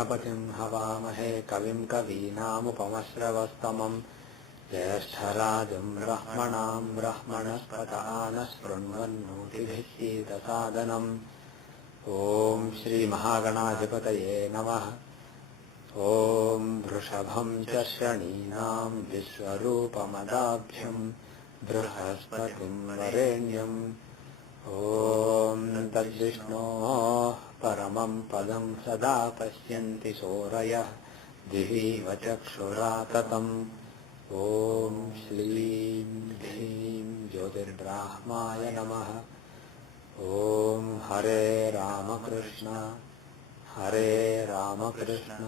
गणपतिं हवामहे कविं कवीनामुपमश्रवस्तमं ज्येष्ठराजं ब्रह्मणां ब्रह्मणस्पत आनशृण्वन्नोतिभिः सीदसादनम् ॐ श्रीमहागणाधिपतये नमः। ॐ वृषभं च शनीनां विश्वरूपमदाभ्यं बृहस्पतिं वरेण्यं ॐ तद्विष्णोः परमं पदं सदा पश्यन्ति सूरयः दिवीव चक्षुराततम् ॐ श्रीं ह्रीं ज्योतिर्ब्राह्माय नमः। ॐ हरे रामकृष्ण हरे रामकृष्ण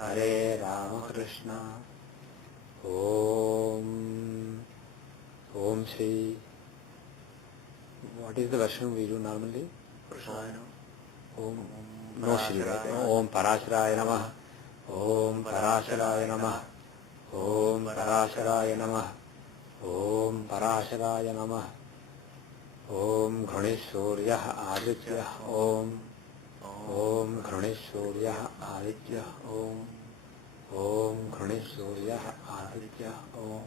हरे Ramakrishna. Om Shri. What is the version we do normally? Om. No Shri, right? Om Parasharaya Namah. Om Parasharaya Namah. Om Parasharaya Namah. Om Parasharaya Namah. Om Ghaneshuryah Adityah Om. Om Ghaneshuryah Adityah Om. Om Ghaneshuryah Adityah Om.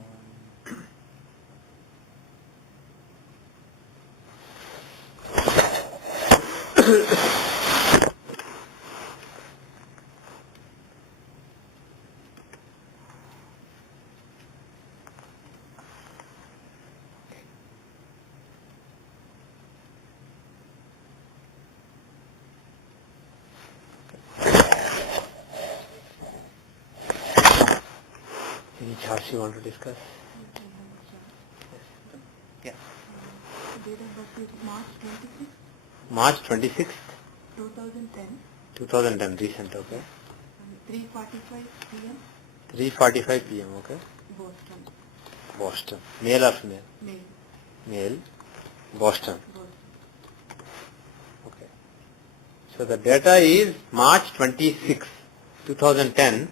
Any charts you want to discuss? Yeah. The date of birth is March 26th, March 26th, 2010, 2010, recent, okay. 3:45 p.m. 3:45 p.m., okay. Boston. Boston. Male or female? Male. Male. Boston. Boston. Okay. So the data is March 26, 2010,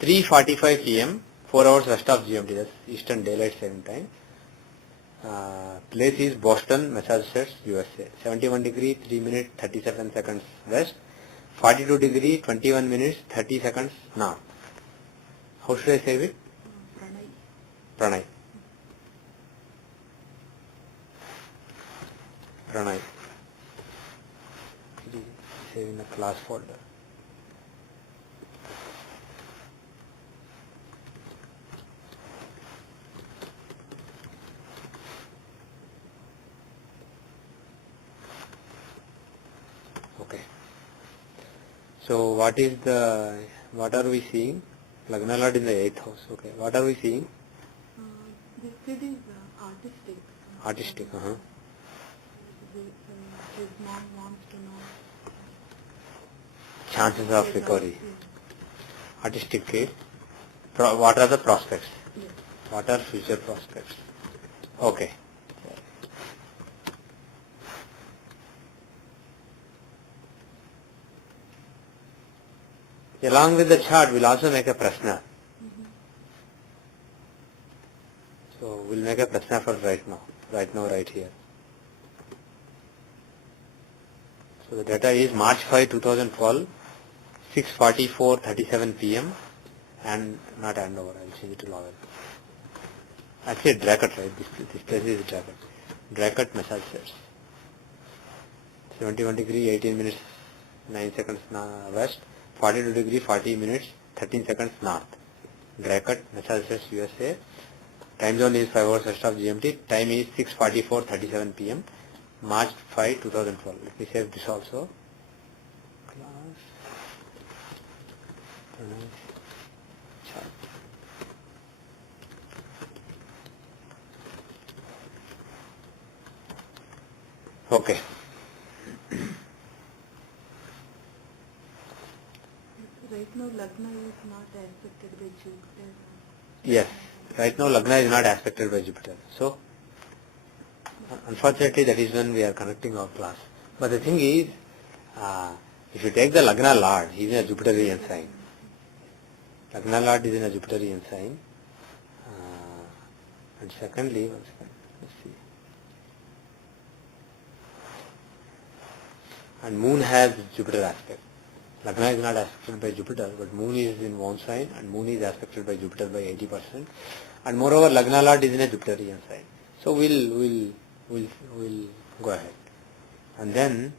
3:45 p.m., 4 hours west of GMT, that's Eastern Daylight Saving Time. Place is Boston, Massachusetts, USA. 71 degree, 3 minutes, 37 seconds west. 42 degree, 21 minutes, 30 seconds north. How should I save it? Pranay. Pranay. Pranay. Save in the class folder. Okay. So what are we seeing? Lagna Lord in the 8th house. Okay. What are we seeing? This kid is artistic. Artistic. His mom wants to know Chances of recovery. Artistic kid. What are the prospects? Yes. What are future prospects? Okay. Along with the chart, we'll also make a prashna. So we'll make a prashna for right now, right here. So the data is March 5, 2012, 6:44:37 p.m. and not Andover. I'll change it to Lowell. Actually, Dracut, right? This place is Dracut. Dracut, Massachusetts. 71 degree, 18 minutes, 9 seconds west. 42 degree, 40 minutes, 13 seconds north. Dracut, Massachusetts, USA. Time zone is 5 hours west of GMT. Time is 6:44:37 p.m. March 5, 2012. Let me save this also. Class. Chart. Okay. right now Lagna is not affected by Jupiter. Yes. Right now Lagna is not aspected by Jupiter. So, unfortunately that is when we are conducting our class. But the thing is, if you take the Lagna Lord, he is in a Jupiterian sign. Lagna Lord is in a Jupiterian sign. And secondly, let's see. And Moon has Jupiter aspect. Lagna is not aspected by Jupiter, but Moon is in own sign, and Moon is aspected by Jupiter by 80%. And moreover, Lagna Lord is in a Jupiterian sign. So we'll go ahead. And then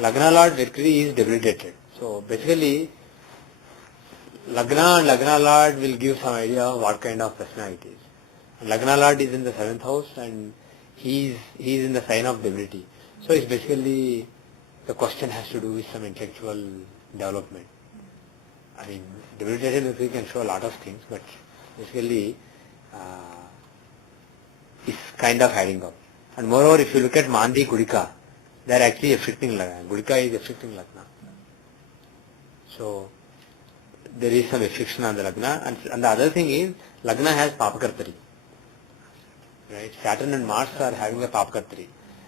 Lagna Lord Mercury is debilitated. So basically, Lagna and Lagna Lord will give some idea of what kind of personality it is. And Lagna Lord is in the 7th house, and he is in the sign of debility. So it's basically the question has to do with some intellectual development. I mean, debilitated Mercury can show a lot of things, but basically it's kind of hiding up. And moreover, if you look at Mandi, Gudika, they are actually affecting Lagna. Gudika is affecting Lagna. So there is some affliction on the Lagna. And the other thing is, Lagna has Papakartari. Right? Saturn and Mars are having a Papakartari.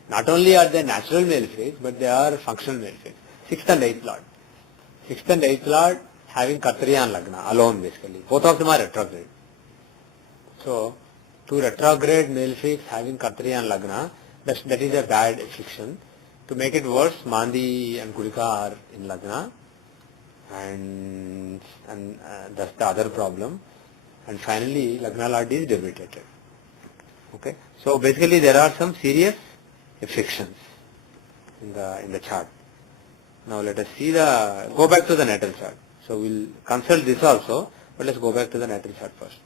Not only are they natural malefics, but they are functional malefics. 6th and 8th Lord. 6th and 8th Lord having Kartari on Lagna, alone basically. Both of them are retrograde. So, two retrograde malefics having Kartari on Lagna, that is a bad affliction. To make it worse, Mandi and Gudika are in Lagna, and that's the other problem. And finally, Lagna Lord is debilitated. Okay, so basically there are some serious afflictions in the chart. Now let us see go back to the natal chart. So we'll consult this also, but let's go back to the natal chart first.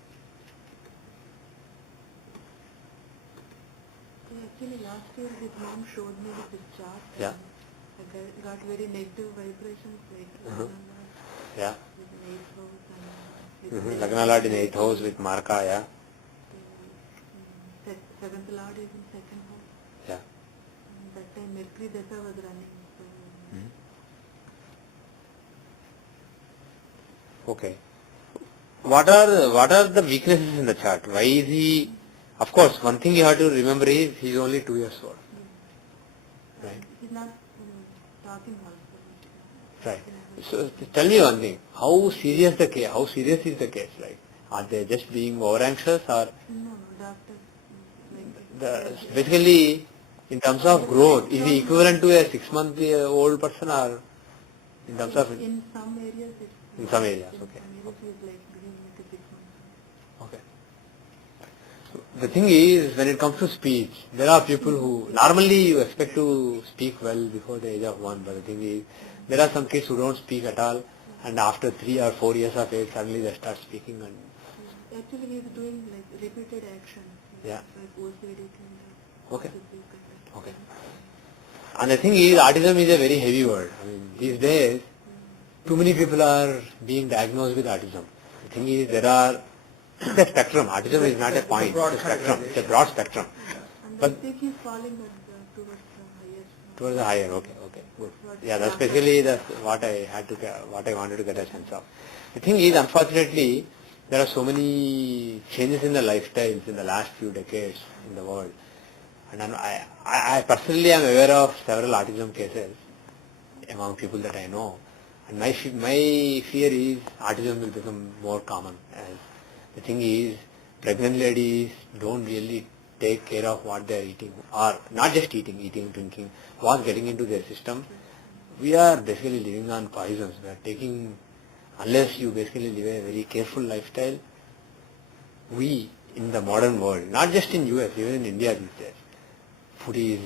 Actually, last year his mom showed me this chart. Yeah. I got very negative vibrations like Yeah. with an 8th house and Lagna Lord in 8th house with Marka, yeah. 7th Lord is in 2nd house. Yeah. And that time Mercury Dasha was running. So Okay. What are the weaknesses in the chart? Why is he? Of course, one thing you have to remember is he is only 2 years old. Right. he's not talking also. Right. So tell me one thing. How serious is the case? Like, are they just being over anxious, or No, doctor. Like basically in terms of growth, is he equivalent to a 6-month-old person, or in terms of in some areas it's in some areas? in Okay. some areas he's like being like a 6 months. Okay. The thing is, when it comes to speech, there are people who normally you expect to speak well before the age of 1, but the thing is, there are some kids who don't speak at all, and after 3 or 4 years of age, suddenly they start speaking. And Actually, he's doing like repeated action. Yeah. Like OCD kind of. Okay. Okay. And the thing is, autism is a very heavy word. I mean, these days, too many people are being diagnosed with autism. The thing is, there are the spectrum. Autism is not a point. It's a spectrum. It's a broad spectrum. And I But think he's falling towards the higher. towards the higher. Okay. Okay. Good. Yeah, that's basically what I wanted to get a sense of. The thing is, unfortunately, there are so many changes in the lifestyles in the last few decades in the world. And I personally am aware of several autism cases among people that I know. And my fear is autism will become more common. As the thing is, pregnant ladies don't really take care of what they are eating, or not just eating, drinking, what's getting into their system. We are basically living on poisons. We are taking, unless you basically live a very careful lifestyle, we in the modern world, not just in US, even in India these days, food is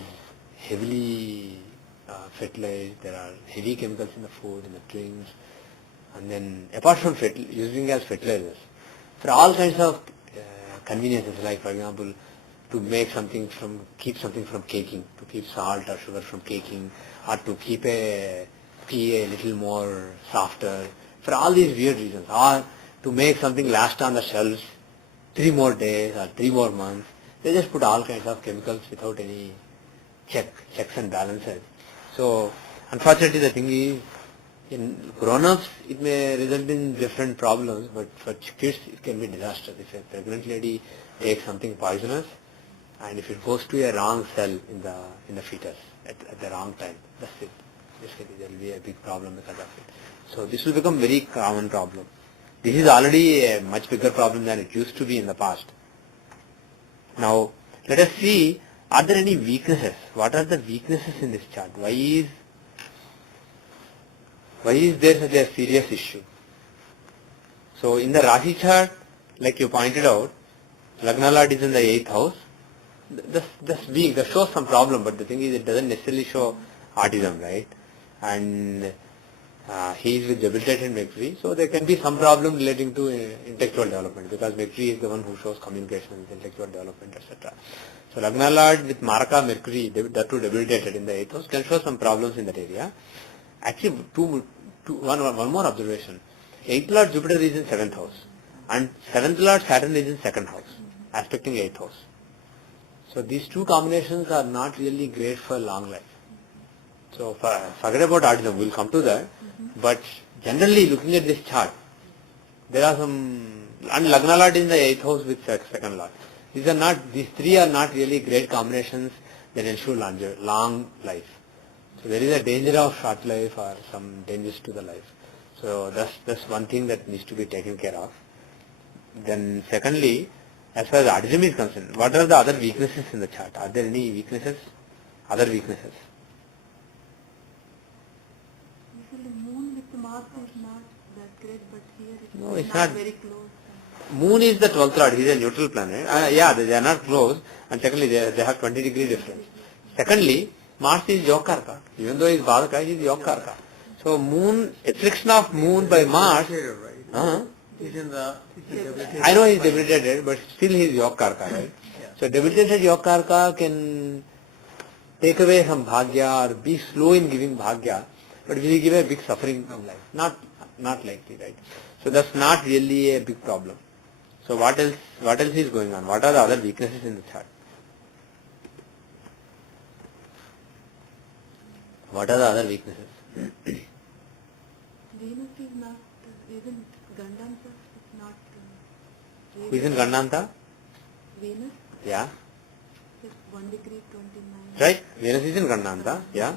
heavily fertilized. There are heavy chemicals in the food, in the drinks, and then apart from using as fertilizers, for all kinds of conveniences, like for example, to keep something from caking, to keep salt or sugar from caking, or to keep a pea a little more softer, for all these weird reasons, or to make something last on the shelves 3 more days or 3 more months. They just put all kinds of chemicals without any checks and balances. So, unfortunately, the thing is, in grown-ups, it may result in different problems, but for kids, it can be disastrous. If a pregnant lady takes something poisonous, and if it goes to a wrong cell in the fetus at the wrong time, that's it. Basically, there will be a big problem because of it. So, this will become very common problem. This is already a much bigger problem than it used to be in the past. Now, let us see, are there any weaknesses? What are the weaknesses in this chart? Why is Why is there such a serious issue? So in the Rashi chart, like you pointed out, Lagna Lord is in the 8th house. That shows some problem, but the thing is it doesn't necessarily show autism, right? And he is with debilitated Mercury, so there can be some problem relating to intellectual development, because Mercury is the one who shows communication, intellectual development, etc. So Lagna Lord with Maraka Mercury, that too debilitated in the 8th house, can show some problems in that area. Actually, one more observation. 8th Lord Jupiter is in 7th house, and 7th Lord Saturn is in 2nd house, aspecting 8th house. So these two combinations are not really great for long life. So forget about autism, we'll come to that. But generally, looking at this chart, there are some, and Lagna Lord in the 8th house with 2nd Lord. These three are not really great combinations that ensure long life. So there is a danger of short life or some dangers to the life. So that's one thing that needs to be taken care of. Then secondly, as far as autism is concerned, what are the other weaknesses in the chart? Are there any weaknesses? Other weaknesses? Usually moon with Mars is not that great, but here No, it's it's not not. very close. Moon is the 12th lord, he is a neutral planet. They are not close, and secondly, they have 20-degree difference. Secondly, Mars is Yokarka. Even though he is Badaka, he is Yokarka. So moon, affliction of moon by Mars. He's in the. I know he is debilitated, but still he is Yokarka, right? So debilitated Yokarka can take away some bhagya or be slow in giving bhagya, but will give a big suffering in life. Not likely, right? So that's not really a big problem. So what else is going on? What are the other weaknesses in the chart? What are the other weaknesses? Venus is not, even Gandanta is not. Who is in Gandanta? Venus Yeah. is 1 degree 29. Right? Venus is in Gandanta. Yeah.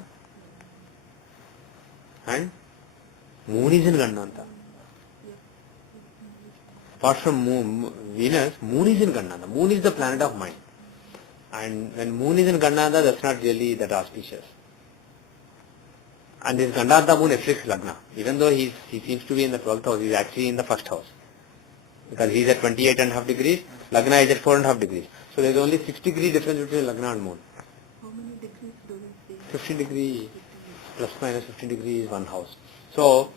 And Moon is in Gandanta. Apart from Venus, Moon is in Gandanta. Moon is the planet of mind. And when Moon is in Gandanta, that's not really that auspicious. And this Gandanta Moon afflicts Lagna. Even though he seems to be in the 12th house, he is actually in the 1st house. Because he is at 28.5 degrees, Lagna is at 4.5 degrees. So there is only 6-degree difference between Lagna and Moon. How many degrees do we see? 15 degree, plus minus 15 degree is one house. So,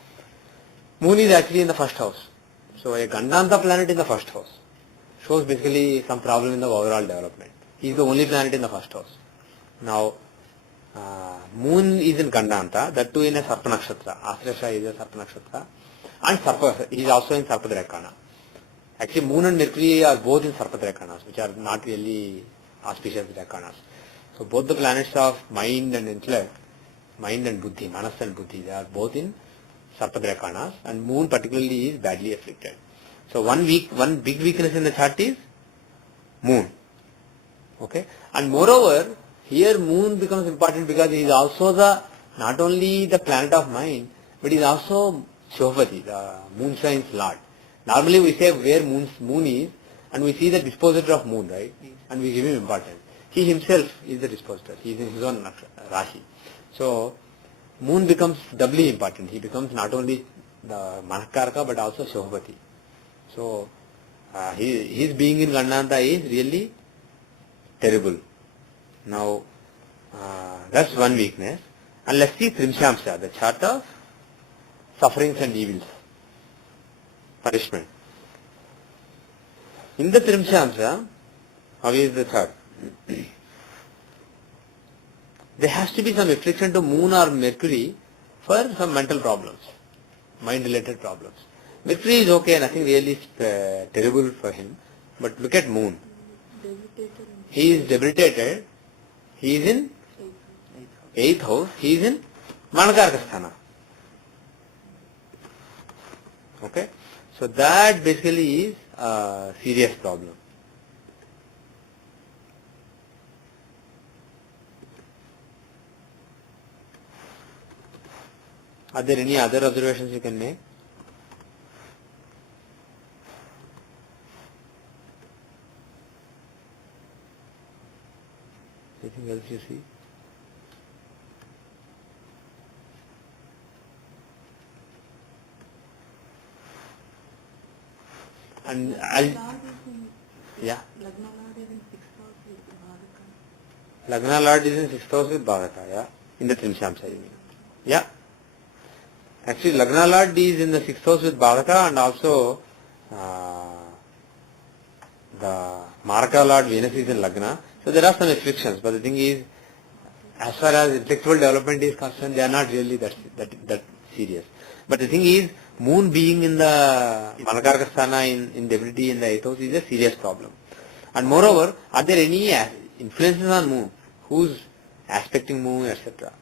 Moon is actually in the 1st house. So a Gandanta planet in the 1st house shows basically some problem in the overall development. He is the only planet in the 1st house. Now, Moon is in Gandanta, that too in a Sarpa Nakshatra. Astrasha is a Sarpa Nakshatra. And Sarpa, he is also in Sarpadrakana. Actually, Moon and Mercury are both in Sarpadrakanas, which are not really auspicious Drakanas. So both the planets of mind and intellect, mind and buddhi, manas and buddhi, they are both in Sarpadrakanas, and Moon particularly is badly afflicted. So one big weakness in the chart is Moon. Okay, and moreover, here Moon becomes important because he is also not only the planet of mind, but he is also Shobhati, the moonshine's lord. Normally we say where moon is, and we see the dispositor of moon, right? And we give him importance. He himself is the dispositor. He is in his own Rashi. So, moon becomes doubly important. He becomes not only the Manakarka but also Shobhati. So, his being in Gandanta is really terrible. Now, that's one weakness. And let's see Trimshamsa, the chart of sufferings and evils. Punishment. In the Trimshamsa, how is the chart? There has to be some affliction to Moon or Mercury for some mental problems, mind-related problems. Mercury is okay, nothing really terrible for him. But look at Moon. Debilitated He is debilitated. He is in 8th house. He is in Manakarkasthana. Okay? So that basically is a serious problem. Are there any other observations you can make? Anything else you see? And Lord I'll, is in, yeah, Lagna Lord is in 6th house with Bharaka. Lagna Lord is in 6th house with Bharata, yeah, in the Trimshamsa, you mean. Yeah, actually Lagna Lord is in the 6th house with Bharata, and also the Maraka Lord Venus is in Lagna. So there are some restrictions, but the thing is, as far as intellectual development is concerned, they are not really that serious. But the thing is, moon being in the Manakarkasthana in debility in the 8th house is a serious problem. And moreover, are there any influences on moon? Who's aspecting moon, etc.?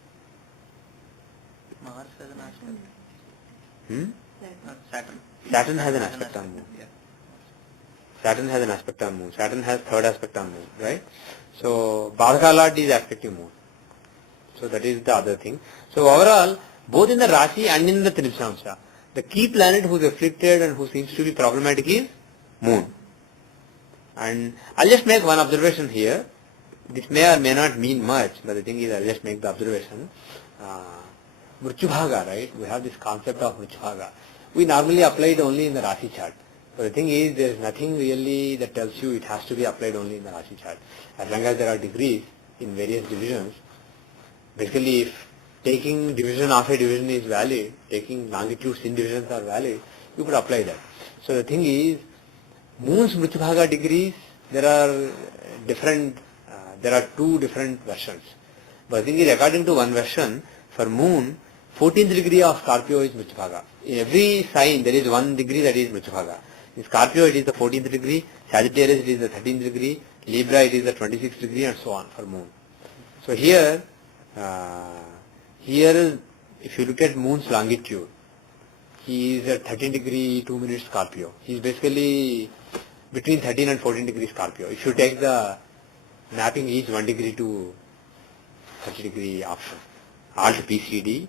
Mars has an aspect. Hmm? Saturn. Saturn has an aspect on moon. Yeah. Saturn has an aspect on moon. Saturn has third aspect on moon, right? So, Bharaka Lord is aspecting moon. So that is the other thing. So overall, both in the Rashi and in the Trimshamsa, the key planet who is afflicted and who seems to be problematic is Moon. And I'll just make one observation here. This may or may not mean much, but the thing is I'll just make the observation. Mrityubhaga, right? We have this concept of Mrityubhaga. We normally apply it only in the Rashi chart. But the thing is, there is nothing really that tells you it has to be applied only in the Rashi chart. As long as there are degrees in various divisions, basically, if taking division of a division is valid, taking longitudes in divisions are valid, you could apply that. So the thing is, Moon's Mrityubhaga degrees, there are two different versions. But the thing is, according to one version, for Moon, 14th degree of Scorpio is Mrityubhaga. In every sign, there is 1 degree that is Mrityubhaga. In Scorpio, it is the 14th degree, Sagittarius, it is the 13th degree, Libra, it is the 26th degree, and so on for Moon. So here, if you look at Moon's longitude, he is at 13 degree 2 minutes Scorpio. He is basically between 13 and 14 degree Scorpio. If you take the mapping each 1 degree to 30 degree option, Alt PCD,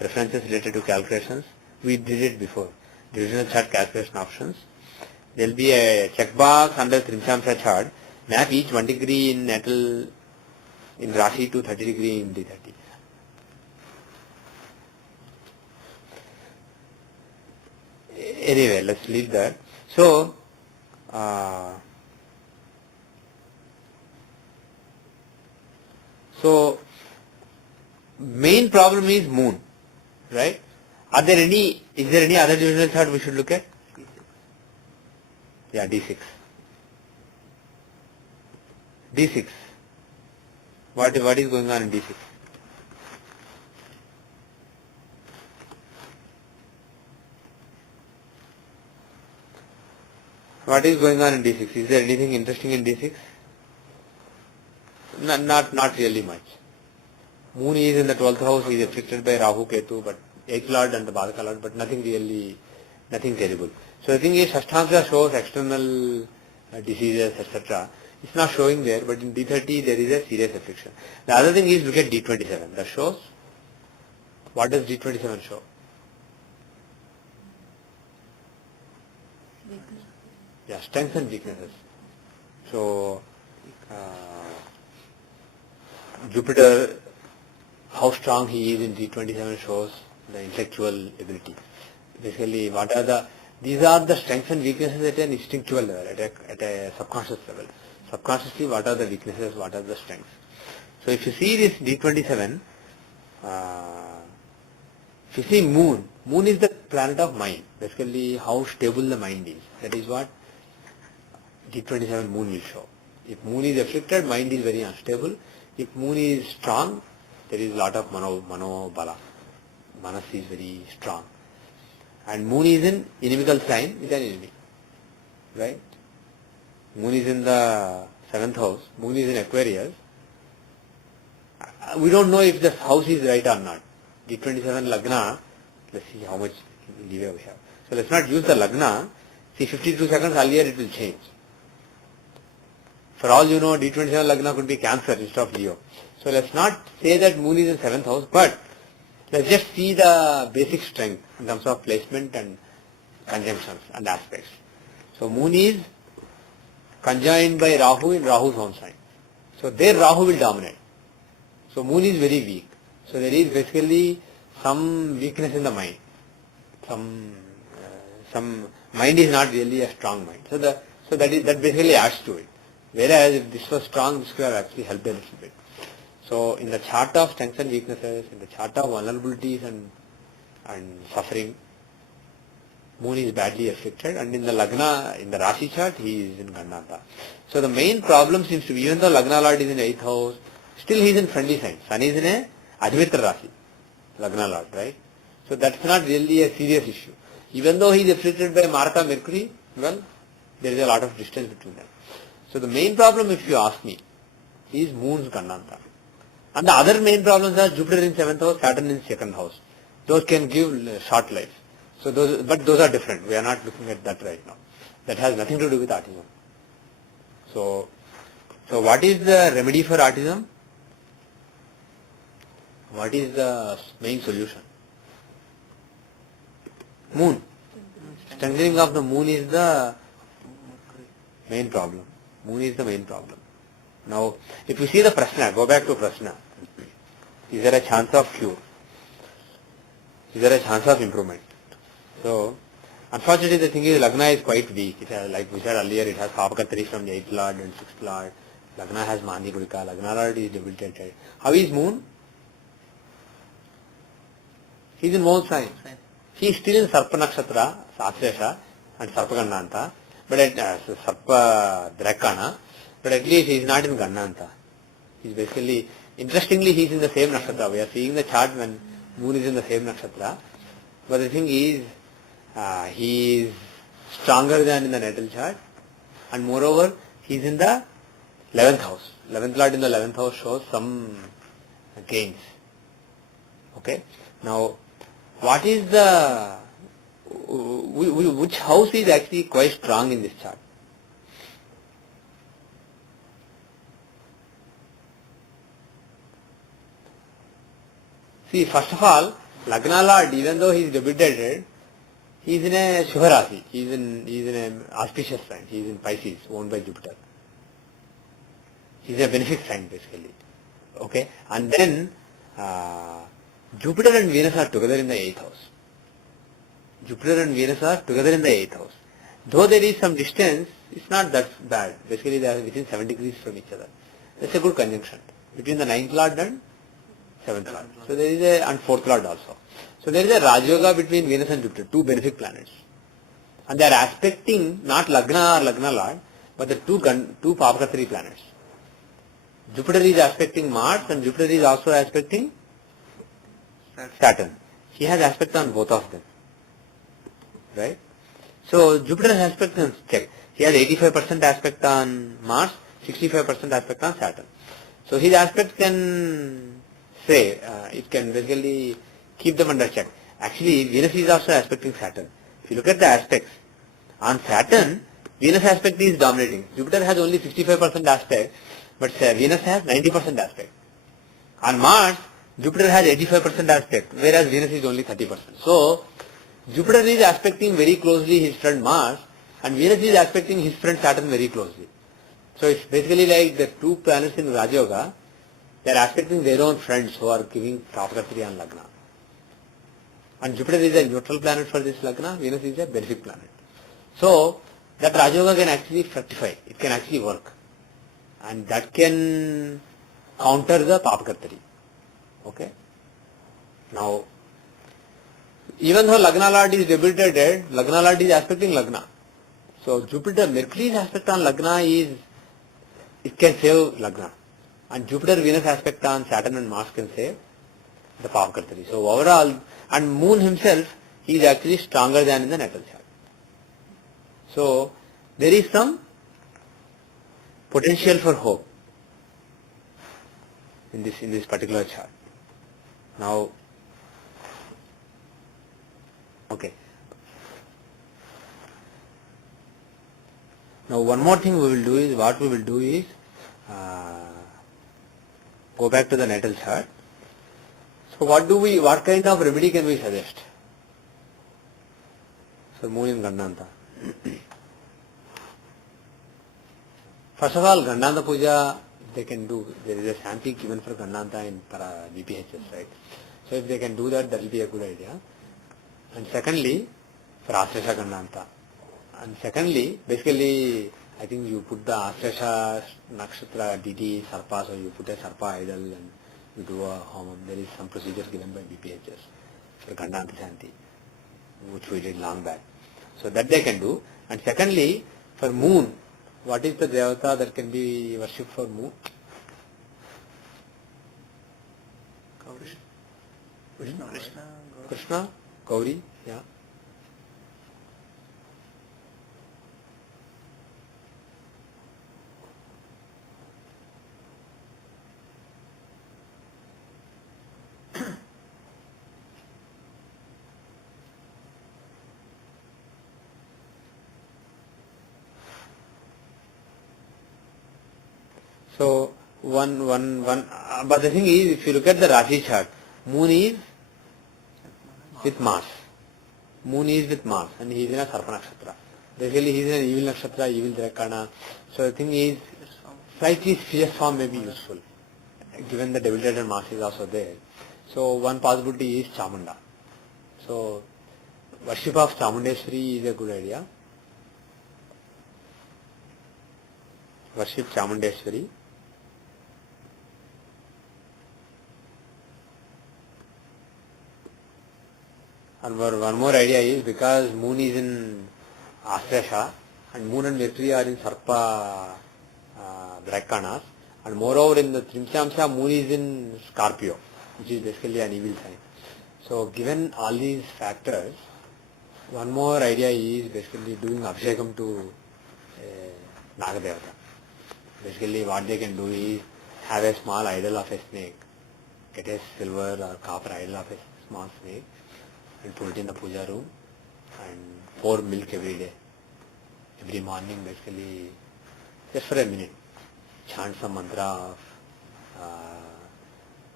references related to calculations, we did it before. Divisional chart calculation options. There will be a checkbox under Trimshamsa chart, map each 1 degree in natal in Rashi to 30 degree in D30. Anyway, let's leave that. So, main problem is Moon, right? Is there any other divisional chart we should look at? Yeah, D6. D6. What is going on in D6? What is going on in D6? Is there anything interesting in D6? Not really much. Moon is in the 12th house, he is afflicted by Rahu Ketu, but 8th Lord and the Bharaka Lord, but nothing terrible. So the thing is, Shashthamsa shows external diseases, etc. It's not showing there, but in D30 there is a serious affliction. The other thing is, look at D27. That shows, what does D27 show? Weakness. Yeah, strengths and weaknesses. So, Jupiter, how strong he is in D27 shows the intellectual ability. Basically, these are the strengths and weaknesses at an instinctual level, at a subconscious level. Subconsciously, what are the weaknesses, what are the strengths? So if you see this D27, if you see Moon is the planet of mind. Basically, how stable the mind is. That is what D27 Moon will show. If Moon is afflicted, mind is very unstable. If Moon is strong, there is a lot of manobala. Manas is very strong. And Moon is in inimical sign with an enemy. Right? Moon is in the 7th house. Moon is in Aquarius. We don't know if the house is right or not. D27 Lagna, let's see how much leeway we have. So let's not use the Lagna. See, 52 seconds earlier it will change. For all you know, D27 Lagna could be Cancer instead of Leo. So let's not say that Moon is in 7th house, but let's just see the basic strength in terms of placement and conjunctions and aspects. So Moon is conjoined by Rahu in Rahu's own sign. So there Rahu will dominate. So Moon is very weak. So there is basically some weakness in the mind, some mind is not really a strong mind. So that basically adds to it. Whereas if this was strong, this could have actually helped a little bit. So in the chart of strengths and weaknesses, in the chart of vulnerabilities and suffering, Moon is badly affected, and in the Lagna, in the Rashi chart, he is in Gandanta. So the main problem seems to be, even though Lagna Lord is in 8th house, still he is in friendly sign. Sun is in a Admitra Rashi, Lagna Lord, right? So that's not really a serious issue. Even though he is afflicted by Martha Mercury, well, there is a lot of distance between them. So the main problem, if you ask me, is Moon's Gandanta. And the other main problems are Jupiter in 7th house, Saturn in 2nd house. Those can give short life. So those are different. We are not looking at that right now. That has nothing to do with autism. So what is the remedy for autism? What is the main solution? Moon. Strengthening of the moon is the main problem. Moon is the main problem. Now, if you see the Prashna, go back to Prashna. Is there a chance of cure? Is there a chance of improvement? So, unfortunately, the thing is, Lagna is quite weak. It has, like we said earlier, it has Papakatari from the 8th Lord and 6th Lord. Lagna has Mani Gurika. Lagna Lord is debilitated. How is Moon? He is in Moon sign. He is still in Sarpa Nakshatra, Satsesha, and Sarpa Gandanta, but at Sarpa Drakana, but at least he is not in Gandanta. He is basically, interestingly, he is in the same nakshatra. We are seeing the chart when Moon is in the same nakshatra, but the thing is, he is stronger than in the natal chart, and moreover, he is in the 11th house. 11th Lord in the 11th house shows some gains. Okay? Now, what is the, which house is actually quite strong in this chart? See, first of all, Lagna Lord, even though he is debilitated, he is in a Shubha Rasi. He is in an auspicious sign. He is in Pisces, owned by Jupiter. He is a benefic sign, basically. Okay? And then, Jupiter and Venus are together in the 8th house. Jupiter and Venus are together in the 8th house. Though there is some distance, it's not that bad. Basically, they are within 7 degrees from each other. That's a good conjunction between the 9th Lord and 7th Lord. So there is and 4th Lord also. So there is a Raj Yoga between Venus and Jupiter, two benefic planets. And they are aspecting not Lagna or Lagna Lord, but the two Papakatari planets. Jupiter is aspecting Mars and Jupiter is also aspecting Saturn. He has aspect on both of them. Right? So Jupiter has aspect on, check. He has 85% aspect on Mars, 65% aspect on Saturn. So his aspect can say, it can basically keep them under check. Actually, Venus is also aspecting Saturn. If you look at the aspects, on Saturn, Venus aspect is dominating. Jupiter has only 65% aspect, but Venus has 90% aspect. On Mars, Jupiter has 85% aspect, whereas Venus is only 30%. So, Jupiter is aspecting very closely his friend Mars, and Venus is aspecting his friend Saturn very closely. So, it's basically like the two planets in Raja Yoga, they are aspecting their own friends who are giving Papakatari and Lagna. And Jupiter is a neutral planet for this Lagna, Venus is a benefic planet. So, that Raja Yoga can actually fructify, it can actually work. And that can counter the Papakatari. Okay? Now, even though Lagna Lord is debilitated, Lagna Lord is aspecting Lagna. So, Jupiter, Mercury's aspect on Lagna is, it can save Lagna. And Jupiter, Venus aspect on Saturn and Mars can save the Papakatari. So, overall, and Moon himself, he is actually stronger than in the natal chart. So, there is some potential for hope in this particular chart. Now, okay. Now, one more thing we will do is, go back to the natal chart. So, what kind of remedy can we suggest? So, Moon in Gandanta. First of all, Gandanta Puja, they can do, there is a Shanti given for Gandanta in BPHS, right? So if they can do that, that will be a good idea. And secondly, for Asresha Gandanta. And secondly, basically, I think you put the Astrasha Nakshatra DT Sarpa, so you put a Sarpa idol and you do a homam. There is some procedure given by BPHS for Gandhanti Shanti, which we did long back. So that they can do. And secondly, for moon, what is the Devata that can be worshipped for moon? Krishna. Krishna, Gauri, yeah. So but the thing is, if you look at the Rashi chart, moon is with Mars. Moon is with Mars, and he is in a Sarpa Nakshatra. Basically, he is in an evil Nakshatra, evil Drakana. So the thing is, slightly fierce form may be useful, given the debilitated Mars is also there. So one possibility is Chamunda. So worship of Chamundeshwari is a good idea. Worship Chamundeshwari. And one more idea is, because moon is in Astrasha and moon and Mercury are in Sarpa Drakanas, and moreover in the Trimshamsa, moon is in Scorpio, which is basically an evil sign. So given all these factors, one more idea is basically doing Abhishekam to Nagadevata. Basically what they can do is have a small idol of a snake, get a silver or copper idol of a small snake, and put it in the puja room and pour milk every day. Every morning, basically, just for a minute, chant some mantra of,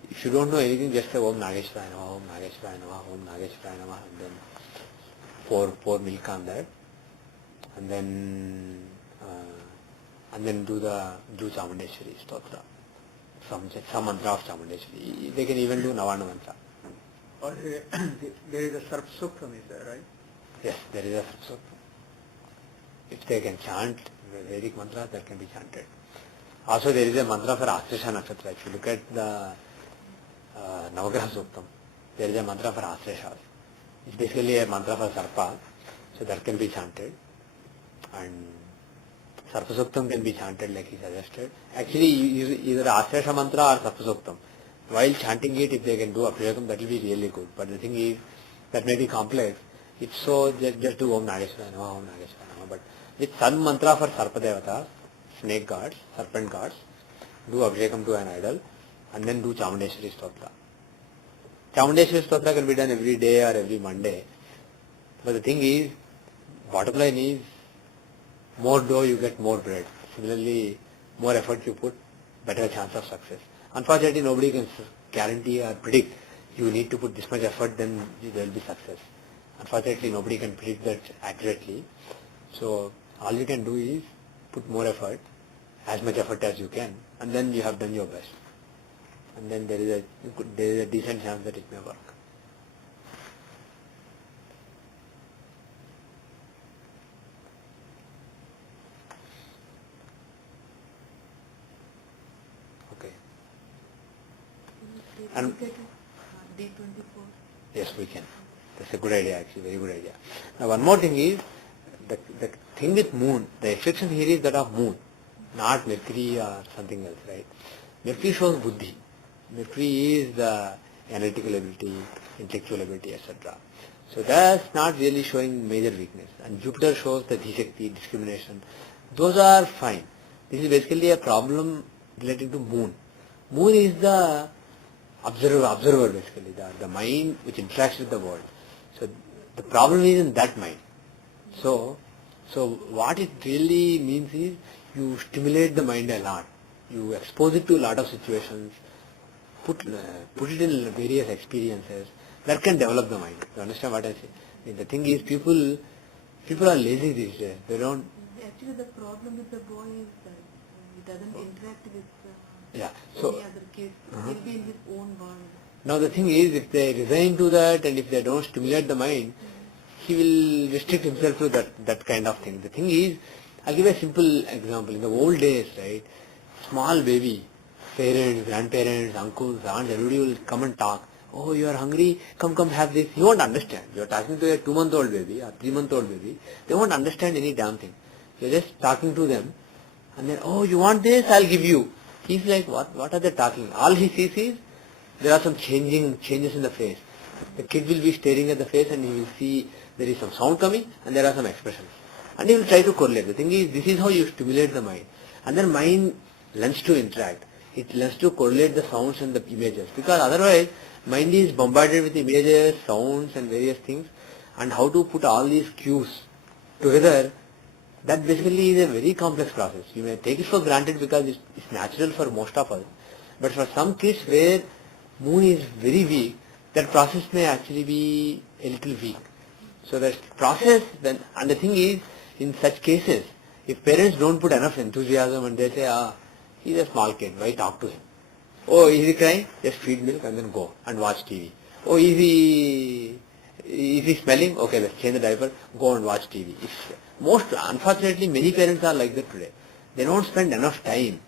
if you don't know anything, just say Om Nageshwaraya Namaha, Om Nageshwaraya Namaha, Om Nageshwaraya Namaha, and then pour milk on that, and then do Chamundeshwari Stotra, some mantra of Chamundeshwari. They can even do Navana mantra. Or there is a Sarpsuktam, is there, right? Yes, there is a Sarpsuktam. If they can chant Vedic mantra, that can be chanted. Also, there is a mantra for Astrasha Nakshatra. If you look at the Navagraha Suktam, there is a mantra for Astrashas. It's basically a mantra for Sarpa, so that can be chanted. And Sarpa Suktam can be chanted like he suggested. Actually, either Astrasha mantra or Sarpa Suktam. While chanting it, if they can do Abhishekam, that will be really good. But the thing is, that may be complex. If so, just do Om Nageshwaraya Namaha, Om Nageshwaraya Namaha. But with some mantra for Sarpa Devatas, snake gods, serpent gods, do Abhishekam to an idol, and then do Chamundeshwari Stotra. Chamundeshwari Stotra can be done every day or every Monday. But the thing is, bottom line is, more dough you get more bread. Similarly, more effort you put, better chance of success. Unfortunately, nobody can guarantee or predict you need to put this much effort, then there will be success. Unfortunately, nobody can predict that accurately. So, all you can do is put more effort, as much effort as you can, and then you have done your best. And then there is a decent chance that it may work. Okay. And D24. yes, we can. That's a good idea, actually, very good idea. Now, one more thing is, the thing with moon, the exception here is that of moon, not Mercury or something else, right? Mercury shows buddhi. Mercury is the analytical ability, intellectual ability, etc. So that's not really showing major weakness. And Jupiter shows the dhishakti, discrimination. Those are fine. This is basically a problem relating to moon. Moon is the observer basically, the mind which interacts with the world. So the problem is in that mind. So what it really means is you stimulate the mind a lot. You expose it to a lot of situations, put it in various experiences that can develop the mind. You understand what I say? The thing is, people are lazy these days. They don't. Actually, the problem with the boy is that he doesn't interact with Yeah. any other kids. He'll be in his own world. Now the thing is, if they resign to that and if they don't stimulate the mind, he will restrict himself to that kind of thing. The thing is, I'll give a simple example. In the old days, right, small baby, parents, grandparents, uncles, aunts, everybody will come and talk. Oh, you are hungry? Come, have this. He won't understand. You are talking to a 2-month-old baby or 3-month-old baby. They won't understand any damn thing. You're just talking to them, and then, oh, you want this? I'll give you. He's like, what are they talking? All he sees is there are some changes in the face. The kid will be staring at the face and he will see there is some sound coming and there are some expressions. And he will try to correlate. The thing is, this is how you stimulate the mind. And then mind learns to interact. It learns to correlate the sounds and the images. Because otherwise, mind is bombarded with images, sounds and various things. And how to put all these cues together, that basically is a very complex process. You may take it for granted because it's natural for most of us. But for some kids where moon is very weak, that process may actually be a little weak. So that process, then, and the thing is, in such cases, if parents don't put enough enthusiasm and they say, he's a small kid, why talk to him? Oh, is he crying? Just feed milk and then go and watch TV. Oh, is he smelling? Okay, let's change the diaper, go and watch TV. Unfortunately, many parents are like that today. They don't spend enough time.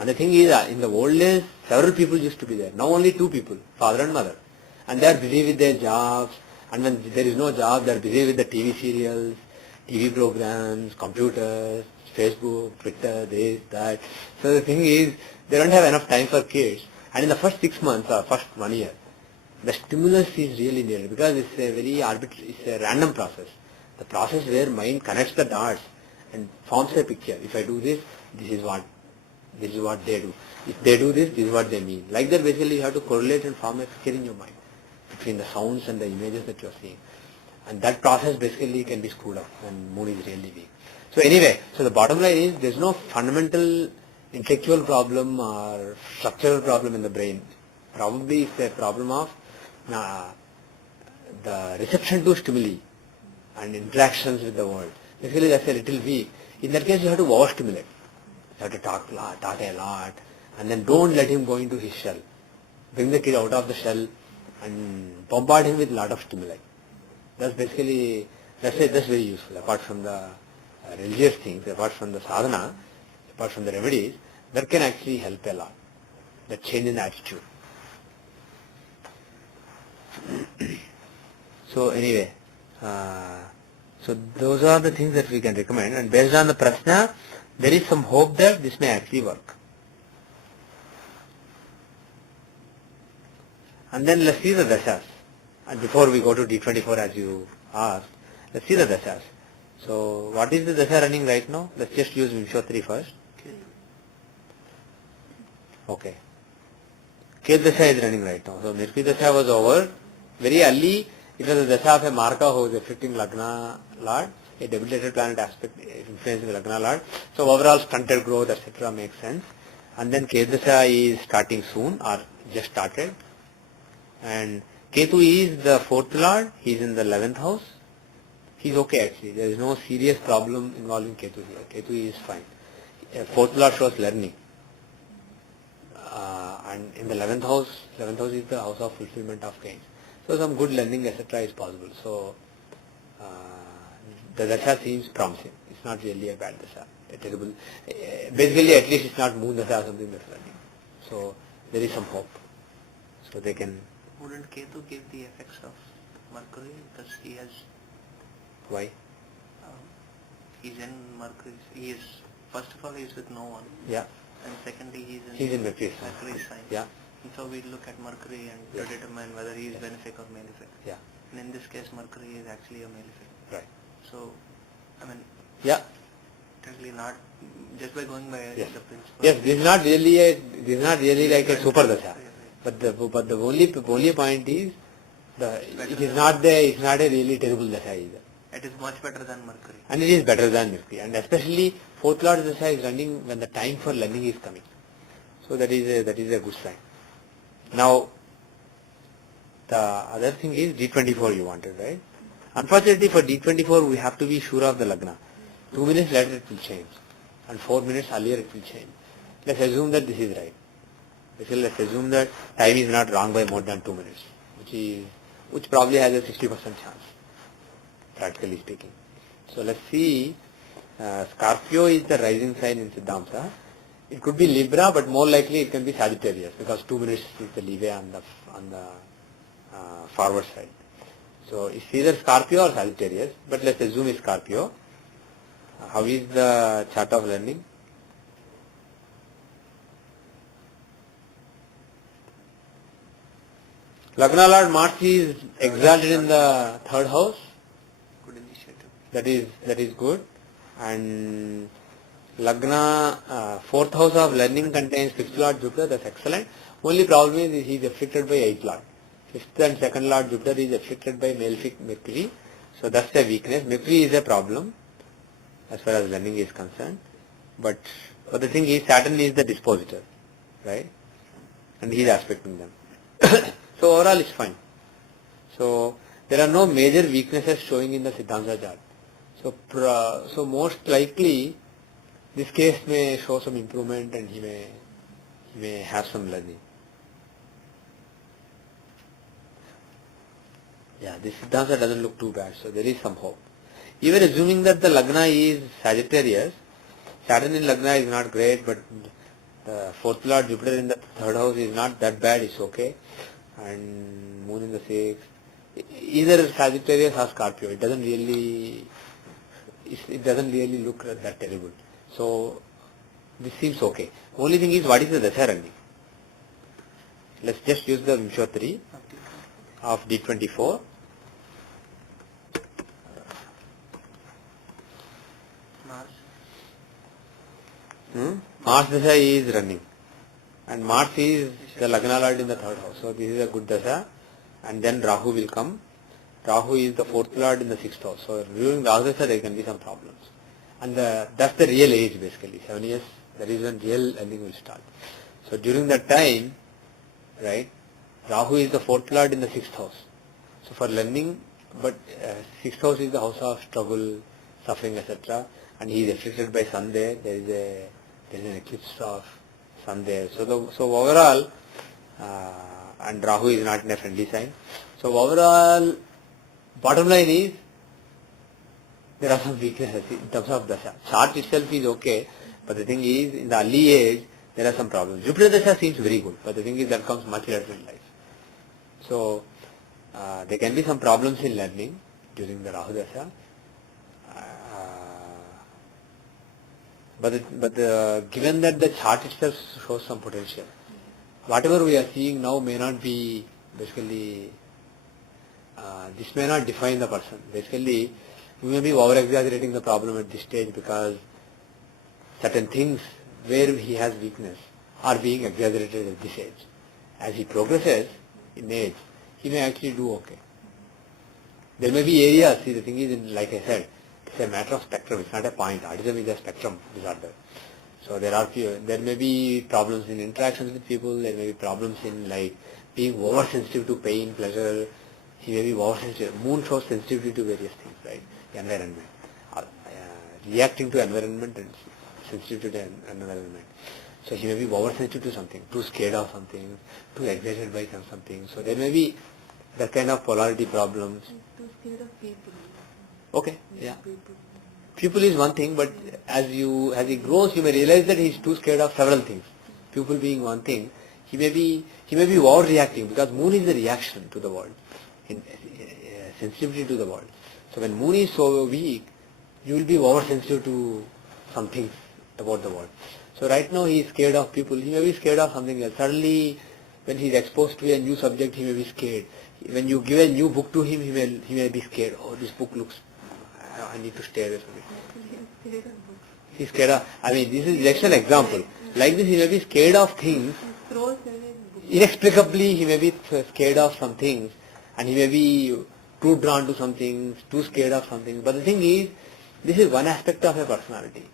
And the thing is, in the old days, several people used to be there. Now only 2 people, father and mother. And they are busy with their jobs. And when there is no job, they are busy with the TV serials, TV programs, computers, Facebook, Twitter, this, that. So the thing is, they don't have enough time for kids. And in the first 6 months or first 1 year, the stimulus is really needed because it's a very arbitrary, it's a random process. The process where mind connects the dots and forms a picture. If I do this, this is what they do. If they do this is what they mean. Like that, basically you have to correlate and form a picture in your mind between the sounds and the images that you are seeing. And that process basically can be screwed up when moon is really weak. So anyway, so the bottom line is there's no fundamental intellectual problem or structural problem in the brain. Probably it's a problem of the reception to stimuli and interactions with the world. Basically that's a little weak. In that case you have to overstimulate. You have to talk a lot, and then don't let him go into his shell. Bring the kid out of the shell and bombard him with a lot of stimuli. That's basically, that's very useful. Apart from the religious things, apart from the sadhana, apart from the remedies, that can actually help a lot. The change in attitude. So anyway, so those are the things that we can recommend, and based on the prashna, there is some hope that this may actually work. And then let's see the dashas. And before we go to D24 as you asked, let's see the dashas. So what is the dasha running right now? Let's just use Vimshottari first. Okay. Ketu dasha is running right now. So Nirpi dasha was over. Very early, it was the dasha of a Marka who is affecting Lagna Lord, a debilitated planet aspect influencing Lagna Lord. So overall stunted growth, etc. makes sense. And then Ketu dasha is starting soon or just started. And Ketu is the 4th Lord, he is in the 11th house. He is okay actually, there is no serious problem involving Ketu here. Ketu is fine. 4th Lord shows learning. And in the 11th house is the house of fulfillment of gains. So some good learning etc. is possible. So the dasha seems promising. It's not really a bad dasha. A terrible. Basically, at least it's not moon dasha or something that's learning. So there is some hope. So they can. Wouldn't Ketu give the effects of Mercury because he has? Why? He's in Mercury. He is, first of all, he's with no one. Yeah. And secondly, he's in Mercury sign. Yeah. And so we look at Mercury and to determine whether he is benefic or malefic. Yeah. And in this case, Mercury is actually a malefic. Right. So, I mean. Yeah. Technically not, just by going by the principle. Yes, this is not really like a super dasha. But the only point is it's not a really terrible dasha either. It is much better than Mercury. And it is better than Mercury. And especially 4th Lord dasha is running when the time for learning is coming. So that is a good sign. Now the other thing is D24 you wanted, right? Unfortunately for D24 we have to be sure of the Lagna. 2 minutes later it will change. And 4 minutes earlier it will change. Let's assume that this is right. Basically, let's assume that time is not wrong by more than 2 minutes, which probably has a 60% chance. practically speaking. So let's see. Scorpio is the rising sign in Siddhamsa. It could be Libra, but more likely it can be Sagittarius because 2 minutes is the leeway on the forward side. So it's either Scorpio or Sagittarius, but let's assume it's Scorpio. How is the chart of learning? Lagna Lord Mars is exalted in the third house. Good initiative. That is good. And Lagna, fourth house of learning contains fifth Lord Jupiter. That's excellent. Only problem is he is afflicted by eighth Lord. Fifth and second Lord Jupiter is afflicted by malefic Mercury. So that's a weakness. Mercury is a problem as far as learning is concerned. But the thing is, Saturn is the dispositor, right? And he is aspecting them. So overall it's fine. So there are no major weaknesses showing in the Siddhamsa chart. So most likely this case may show some improvement and he may have some learning. Yeah, this Siddhamsa doesn't look too bad, so there is some hope. Even assuming that the Lagna is Sagittarius, Saturn in Lagna is not great, but the fourth Lord Jupiter in the third house is not that bad, it's okay. And Moon in the sixth, either Sagittarius or Scorpio, it doesn't really look that terrible. So this seems okay. Only thing is, what is the Dasha running? Let's just use the Vimshottari of D24. Mars Dasha is running. And Mars is the Lagna Lord in the third house. So this is a good Dasha. And then Rahu will come. Rahu is the fourth Lord in the sixth house. So during Rahu Dasha there can be some problems. And that's the real age basically. 7 years, that is when real learning will start. So during that time, right, Rahu is the fourth Lord in the sixth house. So for learning, but sixth house is the house of struggle, suffering, etc. And he is afflicted by Sun there. There is an eclipse of Sun there. So overall, and Rahu is not in a friendly sign. So overall, bottom line is, there are some weaknesses in terms of Dasha. Chart itself is okay, but the thing is, in the early age, there are some problems. Jupiter Dasha seems very good, but the thing is, that comes much later in life. So, there can be some problems in learning during the Rahu Dasha. But given that the chart itself shows some potential, whatever we are seeing now may not be basically, this may not define the person. Basically, we may be over-exaggerating the problem at this stage because certain things where he has weakness are being exaggerated at this age. As he progresses in age, he may actually do okay. There may be areas, see the thing is, like I said, it's a matter of spectrum, it's not a point. Autism is a spectrum disorder. So there may be problems in interactions with people, there may be problems in like being oversensitive to pain, pleasure. He may be oversensitive. Moon shows sensitivity to various things, right? Environment. Reacting to environment and sensitivity to environment. So he may be oversensitive to something, too scared of something, too excited by something. So there may be that kind of polarity problems. Too scared of people. Okay, yeah. People is one thing, but as he grows, you may realize that he is too scared of several things. People being one thing, he may be overreacting because Moon is the reaction to the world, sensitivity to the world. So when Moon is so weak, you will be oversensitive to some things about the world. So right now he is scared of people. He may be scared of something else. Suddenly, when he is exposed to a new subject, he may be scared. When you give a new book to him, he may be scared. Oh, this book looks, I need to stay away from it. He's scared of, this is just an example. Like this, he may be scared of things. Inexplicably, he may be scared of some things, and he may be too drawn to some things, too scared of something. But the thing is, this is one aspect of a personality.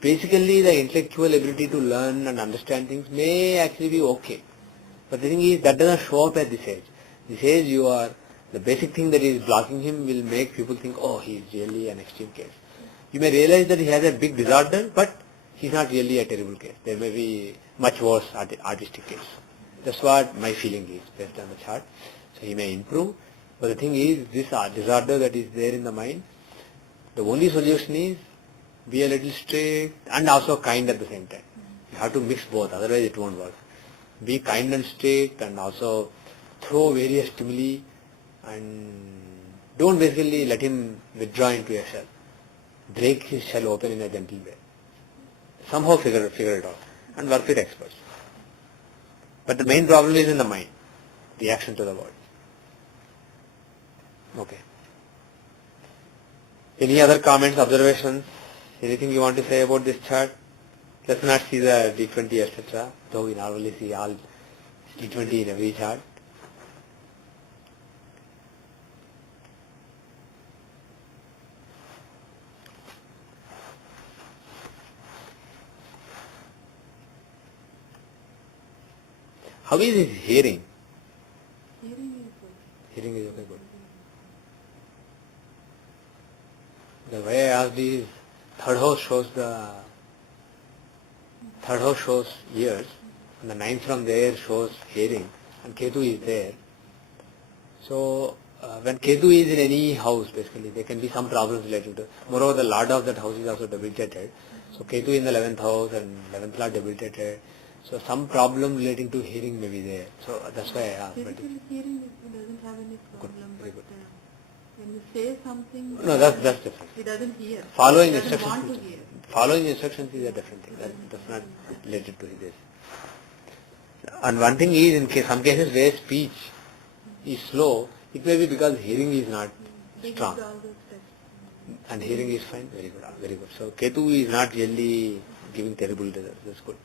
Basically, the intellectual ability to learn and understand things may actually be okay. But the thing is, that doesn't show up at this age. This age, the basic thing that is blocking him will make people think, oh, he is really an extreme case. You may realize that he has a big disorder, but he's not really a terrible case. There may be much worse artistic case. That's what my feeling is based on the chart. So he may improve. But the thing is, this disorder that is there in the mind, the only solution is be a little strict and also kind at the same time. You have to mix both, otherwise it won't work. Be kind and strict and also throw various stimuli and don't basically let him withdraw into a shell. Break his shell open in a gentle way. Somehow figure it out and work with experts. But the main problem is in the mind, reaction to the body. Okay. Any other comments, observations, anything you want to say about this chart? Let's not see the D20 etc. Though we normally see all D20 in every chart. How is his hearing? Hearing is good. Hearing is okay, good. The way I asked is, third house shows ears, and the ninth from there shows hearing, and Ketu is there. So when Ketu is in any house, basically there can be some problems related to. Moreover, the Lord of that house is also debilitated. So Ketu in the 11th house and 11th Lord debilitated. So some problem relating to hearing may be there. So that's why I asked. Physically hearing doesn't have any problem, very but good. when you say something, No, that's different. he doesn't hear. Following he doesn't instructions. want to hear. Following instructions is a different thing. That's not related to this. And one thing is, in some cases where speech is slow, it may be because hearing is not He strong. gives all those steps. And hearing is fine. Very good. Very good. So Ketu is not really giving terrible results. That's good.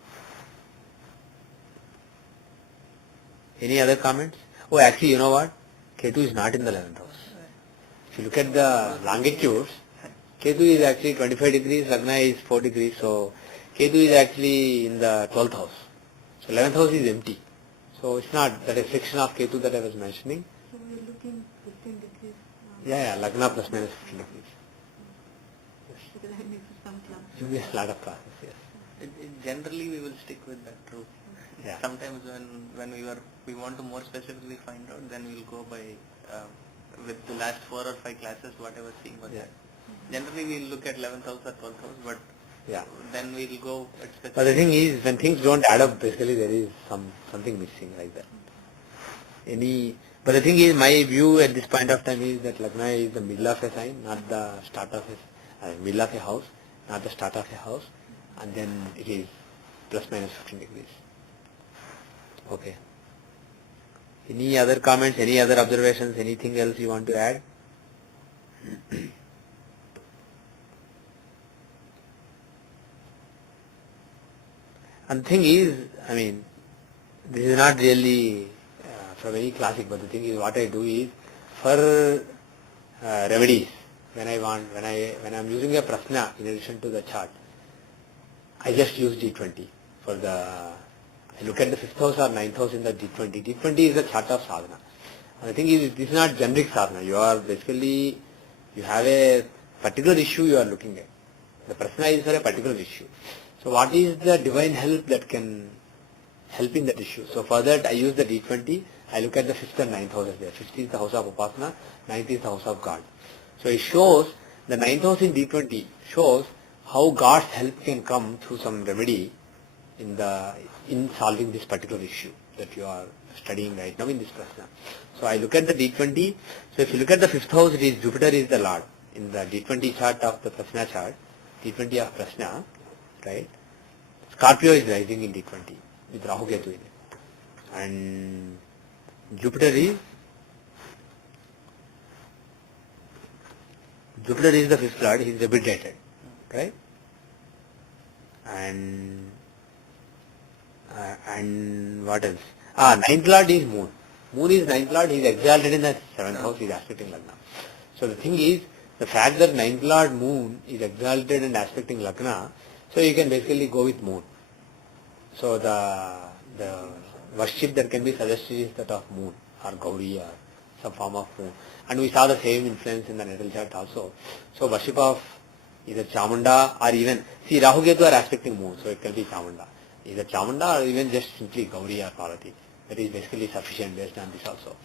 Any other comments? Oh, actually, you know what? Ketu is not in the 11th house. If you look at the longitudes, Ketu is actually 25 degrees, Lagna is 4 degrees, so Ketu is actually in the 12th house. So 11th house is empty. So it's not that reflection of Ketu that I was mentioning. So we are looking 15 degrees. Yeah, Lagna plus minus 15 degrees. Because I missed some class. You miss a lot of classes, yes. Generally, we will stick with that rule. Yeah. Sometimes when we want to more specifically find out, then we'll go by with the last 4 or 5 classes, whatever seeing was Yeah. that. Generally, we'll look at 11th house or 12th house, but Yeah. then we'll go at specific. But the thing is, when things don't add up, basically there is something missing like that. But the thing is, my view at this point of time is that Lagna is the middle of a sign, not the start of middle of a house, not the start of a house, and then it is plus minus 15 degrees. Okay. Any other comments, any other observations, anything else you want to add? And the thing is, I mean, this is not really from any classic, but the thing is, what I do is for remedies. When I'm using a prasna in addition to the chart, I just use D20 for I look at the 5th house or 9th house in the D20. D20 is the chart of sadhana. And the thing is, this is not generic sadhana. You have a particular issue you are looking at. The prasna is for a particular issue. So what is the divine help that can help in that issue? So for that I use the D20. I look at the 5th and 9th houses there. 5th is the house of Upasana, 9th is the house of God. So it shows, the 9th house in D20 shows how God's help can come through some remedy in solving this particular issue that you are studying right now in this prasna. So I look at the D20. So if you look at the 5th house, it is Jupiter is the Lord. In the D20 chart of the prasna chart, D20 of prasna, right? Scorpio is rising in D20 with Rahu Ketu in it. And Jupiter is the 5th Lord, he is debilitated, right? And what else? 9th Lord is Moon. Moon is 9th Lord, he is exalted in the 7th house, he is aspecting Lagna. So the thing is, the fact that 9th Lord Moon is exalted and aspecting Lagna, so you can basically go with Moon. So the worship that can be suggested is that of Moon or Gauri or some form of Moon. And we saw the same influence in the natal chart also. So worship of either Chamunda or even, see Rahu Ketu are aspecting Moon, so it can be Chamunda. Either Chamunda or even just simply Gauri or Parvati. That is basically sufficient based on this also.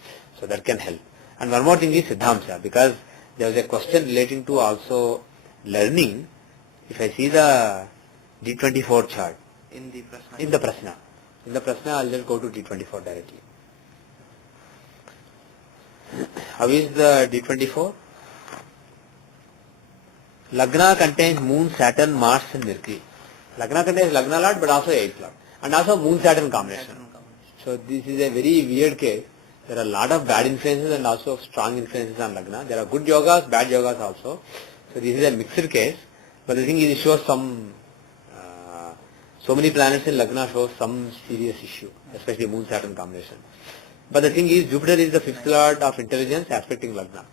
So that can help. And one more thing is Siddhamsa, because there was a question relating to also learning. If I see the D24 chart In the Prasna. in the Prasna, I'll just go to D24 directly. How is the D24? Lagna contains Moon, Saturn, Mars and Mercury. Lagna contains Lagna Lord but also 8th Lord. And also Moon, Saturn combination. So this is a very weird case. There are a lot of bad influences and also strong influences on Lagna. There are good yogas, bad yogas also. So this is a mixed case. But the thing is, it shows some, so many planets in Lagna shows some serious issue, especially Moon, Saturn combination. But the thing is, Jupiter is the 5th Lord of intelligence aspecting Lagna.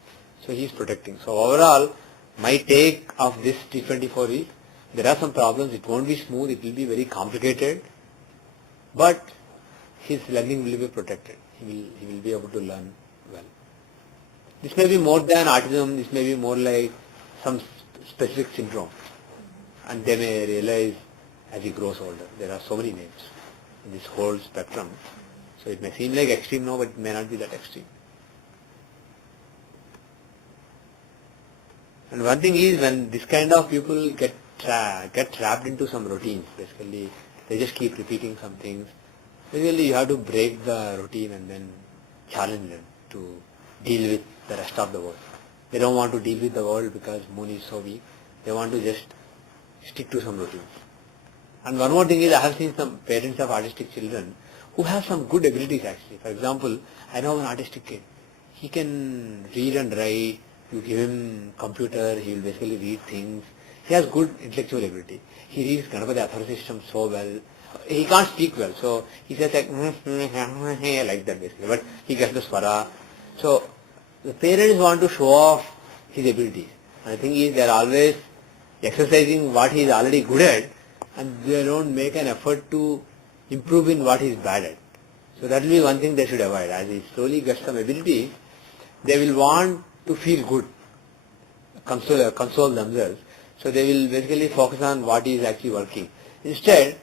So he is protecting. So overall, my take of this T24 is, there are some problems, it won't be smooth, it will be very complicated, but his learning will be protected. He will be able to learn well. This may be more than autism, this may be more like some specific syndrome. And they may realize as he grows older. There are so many names in this whole spectrum. So it may seem like extreme now, but it may not be that extreme. And one thing is, when this kind of people get trapped into some routines, basically they just keep repeating some things. Basically you have to break the routine and then challenge them to deal with the rest of the world. They don't want to deal with the world because Moon is so weak. They want to just stick to some routines. And one more thing is, I have seen some parents of autistic children who have some good abilities actually. For example, I know an autistic kid. He can read and write. You give him computer, he will basically read things. He has good intellectual ability. He reads Ganapati Athara system so well. He can't speak well, so he says like like that basically. But he gets the swara. So the parents want to show off his abilities. And the thing is, they are always exercising what he is already good at, and they don't make an effort to improve in what he is bad at. So that will be one thing they should avoid. As he slowly gets some ability, they will want to feel good, console themselves. So they will basically focus on what is actually working. Instead,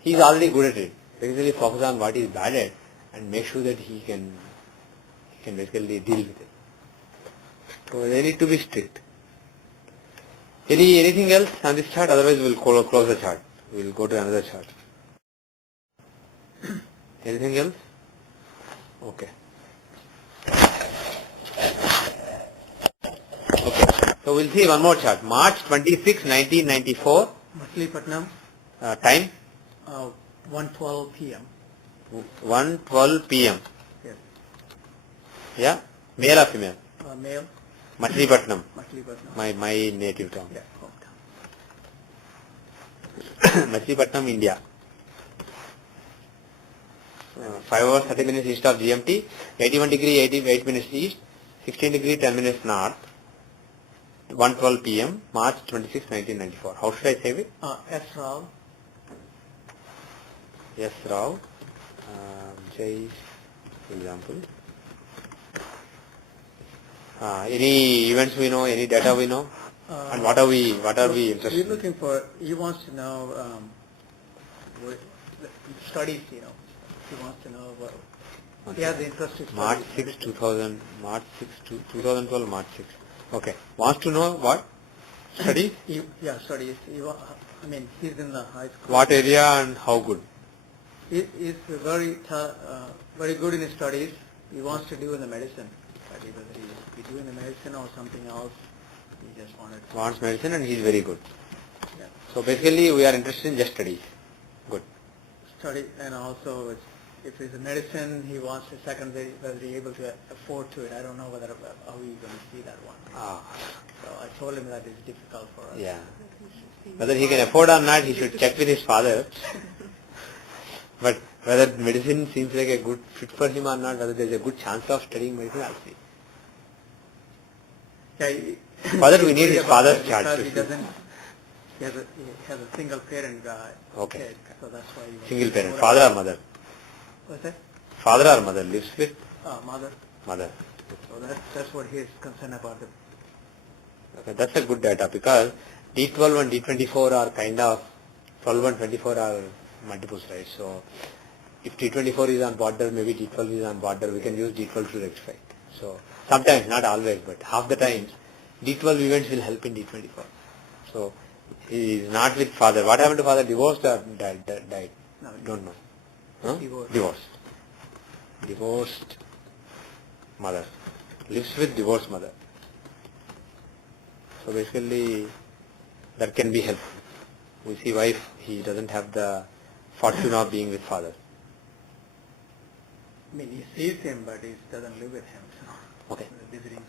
he is already good at it. Basically focus on what he is bad at and make sure that he can basically deal with it. So they need to be strict. Anything else on this chart? Otherwise we will close the chart. We will go to another chart. Anything else? Okay. So we'll see one more chart. March 26, 1994. Machilipatnam, Time? 1:12 p.m. 1:12 p.m. Yes. Yeah? Male or female? Male, Machilipatnam. Machilipatnam. My native town. Yeah, hometown. Machilipatnam, India. 5 hours 30 minutes east of GMT, 81 degree 88 minutes east, 16 degree 10 minutes north, 1:12 p.m. March 26, 1994. How should I save it? S. Rao, Yes, Rao. Jai, for example. Any events we know, any data we know, and what are we interested We're in? looking for, he wants to know studies, He wants to know what, he has the interest in March studies. 6, 2012, March 6. Okay. Wants to know what? Studies? Yeah, studies. He's in the high school. What area and how good? He's very good in his studies. He wants to do in the medicine. But whether he do in the medicine or something else, he just wanted to. Wants medicine and he is very good. Yeah. So basically we are interested in just studies. Good. Study, and also if it's a medicine, he wants a secondary, whether he's able to afford to it. I don't know how he's going to see that one. So I told him that it's difficult for us. Yeah. Whether he can afford or not, he should check with his father. But whether medicine seems like a good fit for him or not, whether there is a good chance of studying medicine, I'll see. Yeah, Father, we need his father's because chart. he doesn't. He has a single parent guy. Okay. Kid, so that's why he Single parent. Father or mother? What's that? Father or mother lives with Mother. mother. So that's what he is concerned about. Okay, that's a good data because D12 and D24 are kind of 12 and 24 are multiples, right? So if D24 is on border, maybe D12 is on border, we can use D12 to rectify. So Sometimes, not always, but half the times, D12 events will help in D24. So, he is not with father. What happened to father? Divorced or died? No, Don't know. Huh? Divorced. Divorced mother. Lives with divorced mother. So basically, that can be helpful. We see why he doesn't have the fortune of being with father. I mean, he sees him, but he doesn't live with him. So Okay. visiting him.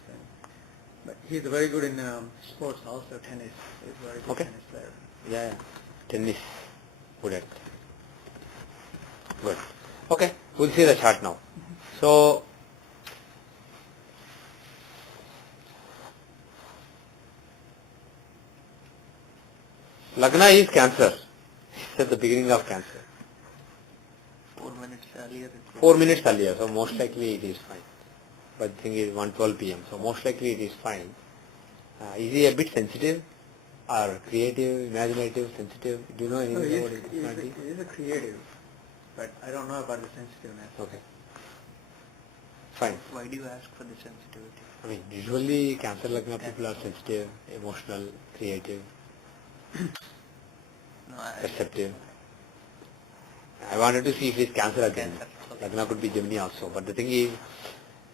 But he's very good in sports also, tennis. He's very good Okay. tennis player. Yeah. Tennis. Good at. Good. Okay. We'll see the chart now. So, Lagna is Cancer. It's at the beginning of Cancer. 4 minutes earlier. 4 minutes earlier, so most likely it is fine. But the thing is 1:12 p.m. So most likely it is fine. Is he a bit sensitive or creative, imaginative, sensitive? Do you know No, anything about his he's personality? a creative, but I don't know about the sensitiveness. Okay. Fine. Why do you ask for the sensitivity? I mean, usually Cancer Lagna people are sensitive, emotional, creative, No, perceptive. I wanted to see if it's Cancer again. Cancer, okay. Lagna could be Gemini also. But the thing is,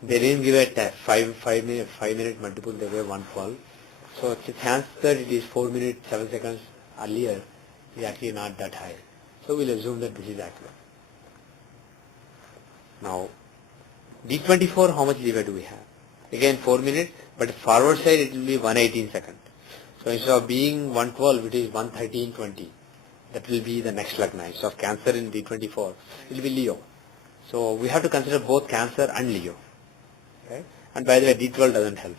they didn't give it a 5-minute multiple, they gave 1:12. So the chance that it is 4 minutes, 7 seconds earlier is actually not that high. So we'll assume that this is accurate. Now, D24, how much leeway do we have? Again 4 minutes, but forward side it will be 118 seconds. So instead of being 1:12, it is 113.20. That will be the next Lagna. Instead of Cancer in D24, it will be Leo. So we have to consider both Cancer and Leo. Right? And by the way, D12 doesn't help.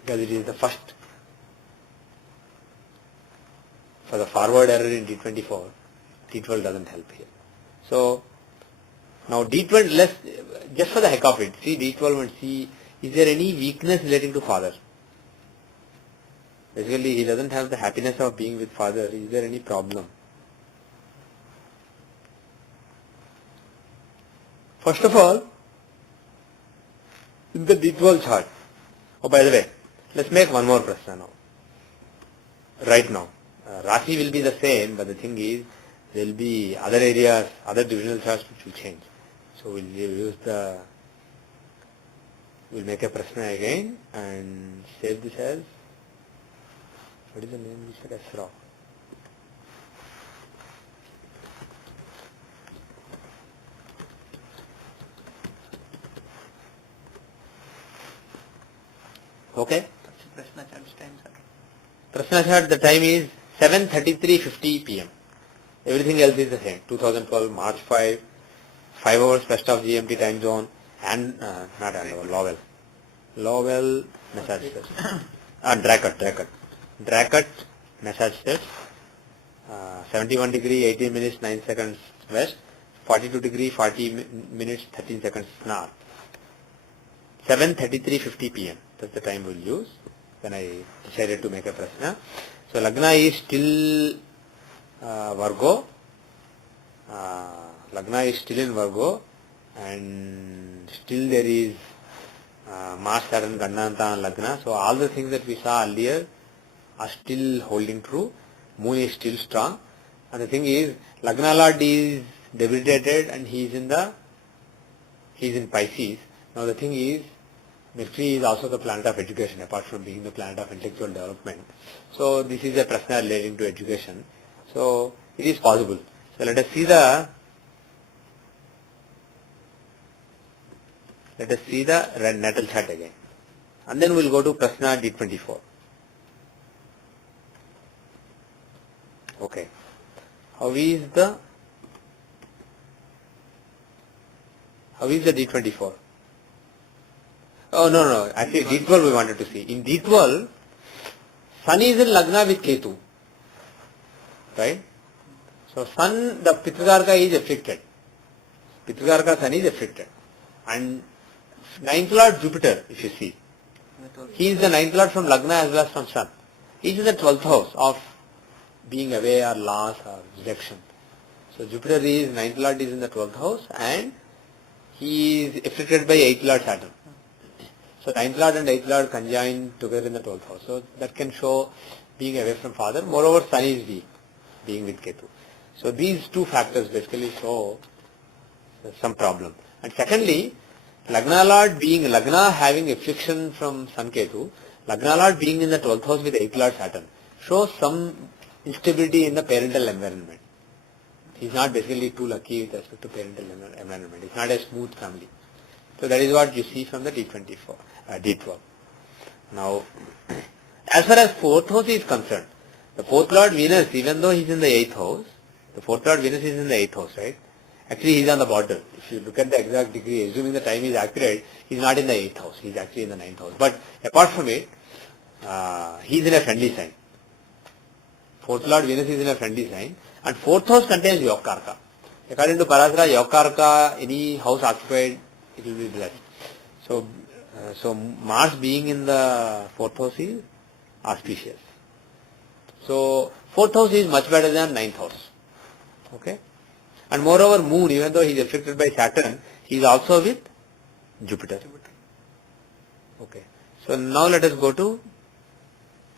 Because it is the first. For the forward error in D24, D12 doesn't help here. So, now D12, just for the heck of it, see D12 and see, is there any weakness relating to father? Basically, he doesn't have the happiness of being with father. Is there any problem? First of all, in the D12 chart, oh by the way, let's make one more prashna now. Right now. Rashi will be the same, but the thing is, there will be other areas, other divisional charts which will change. So we'll make a prashna again and save this as, what is the name we said? Asra. Okay? Prashna charge time, sir. Prashna chart, the time is 7:33:50 p.m. Everything else is the same. 2012, March 5, 5 hours west of GMT time zone, and not Andover, Lowell. Lowell, Massachusetts. Dracut, Massachusetts. 71 degree, 18 minutes, 9 seconds west. 42 degree, 40 minutes, 13 seconds north. 7:33:50 p.m. That's the time we'll use when I decided to make a prashna. So Lagna is still Virgo. Lagna is still in Virgo, and still there is Mars, Saturn, Gandanta and Lagna. So all the things that we saw earlier are still holding true. Moon is still strong, and the thing is, Lagna Lord is debilitated and he is in Pisces. Now the thing is, Mercury is also the planet of education, apart from being the planet of intellectual development. So this is a prashna relating to education. So it is possible. So let us see the natal chart again, and then we will go to prashna D24. Okay. How is the D24? Oh, no. Actually, D12 we wanted to see. In D12, Sun is in Lagna with Ketu. Right? So, Sun, the Pitrakarka is afflicted. Pitrakarka Sun is afflicted. And 9th Lord Jupiter, if you see, he is the 9th Lord from Lagna as well as from Sun. He is in the 12th house of being away or loss or rejection. So, Jupiter is, 9th Lord is in the 12th house and he is afflicted by 8th Lord Saturn. So 9th lord and 8th lord conjoined together in the 12th house. So that can show being away from father. Moreover, sun is weak, being with Ketu. So these two factors basically show some problem. And secondly, Lagna Lord being Lagna having affliction from Sun Ketu, Lagna Lord being in the 12th house with 8th Lord Saturn shows some instability in the parental environment. He's not basically too lucky with respect to parental environment. It's not a smooth family. So that is what you see from the D12. Now, as far as 4th house is concerned, the 4th Lord Venus, even though he's in the 8th house, the 4th Lord Venus is in the 8th house, right? Actually, he's on the border. If you look at the exact degree, assuming the time is accurate, he's not in the 8th house. He's actually in the 9th house. But apart from it, he's in a friendly sign. 4th Lord Venus is in a friendly sign. And 4th house contains Yokarka. According to Parasara, Yokarka, any house occupied, it will be blessed. So Mars being in the 4th house is auspicious. So 4th house is much better than 9th house. Okay? And moreover, Moon, even though he is afflicted by Saturn, he is also with Jupiter. Okay. So now let us go to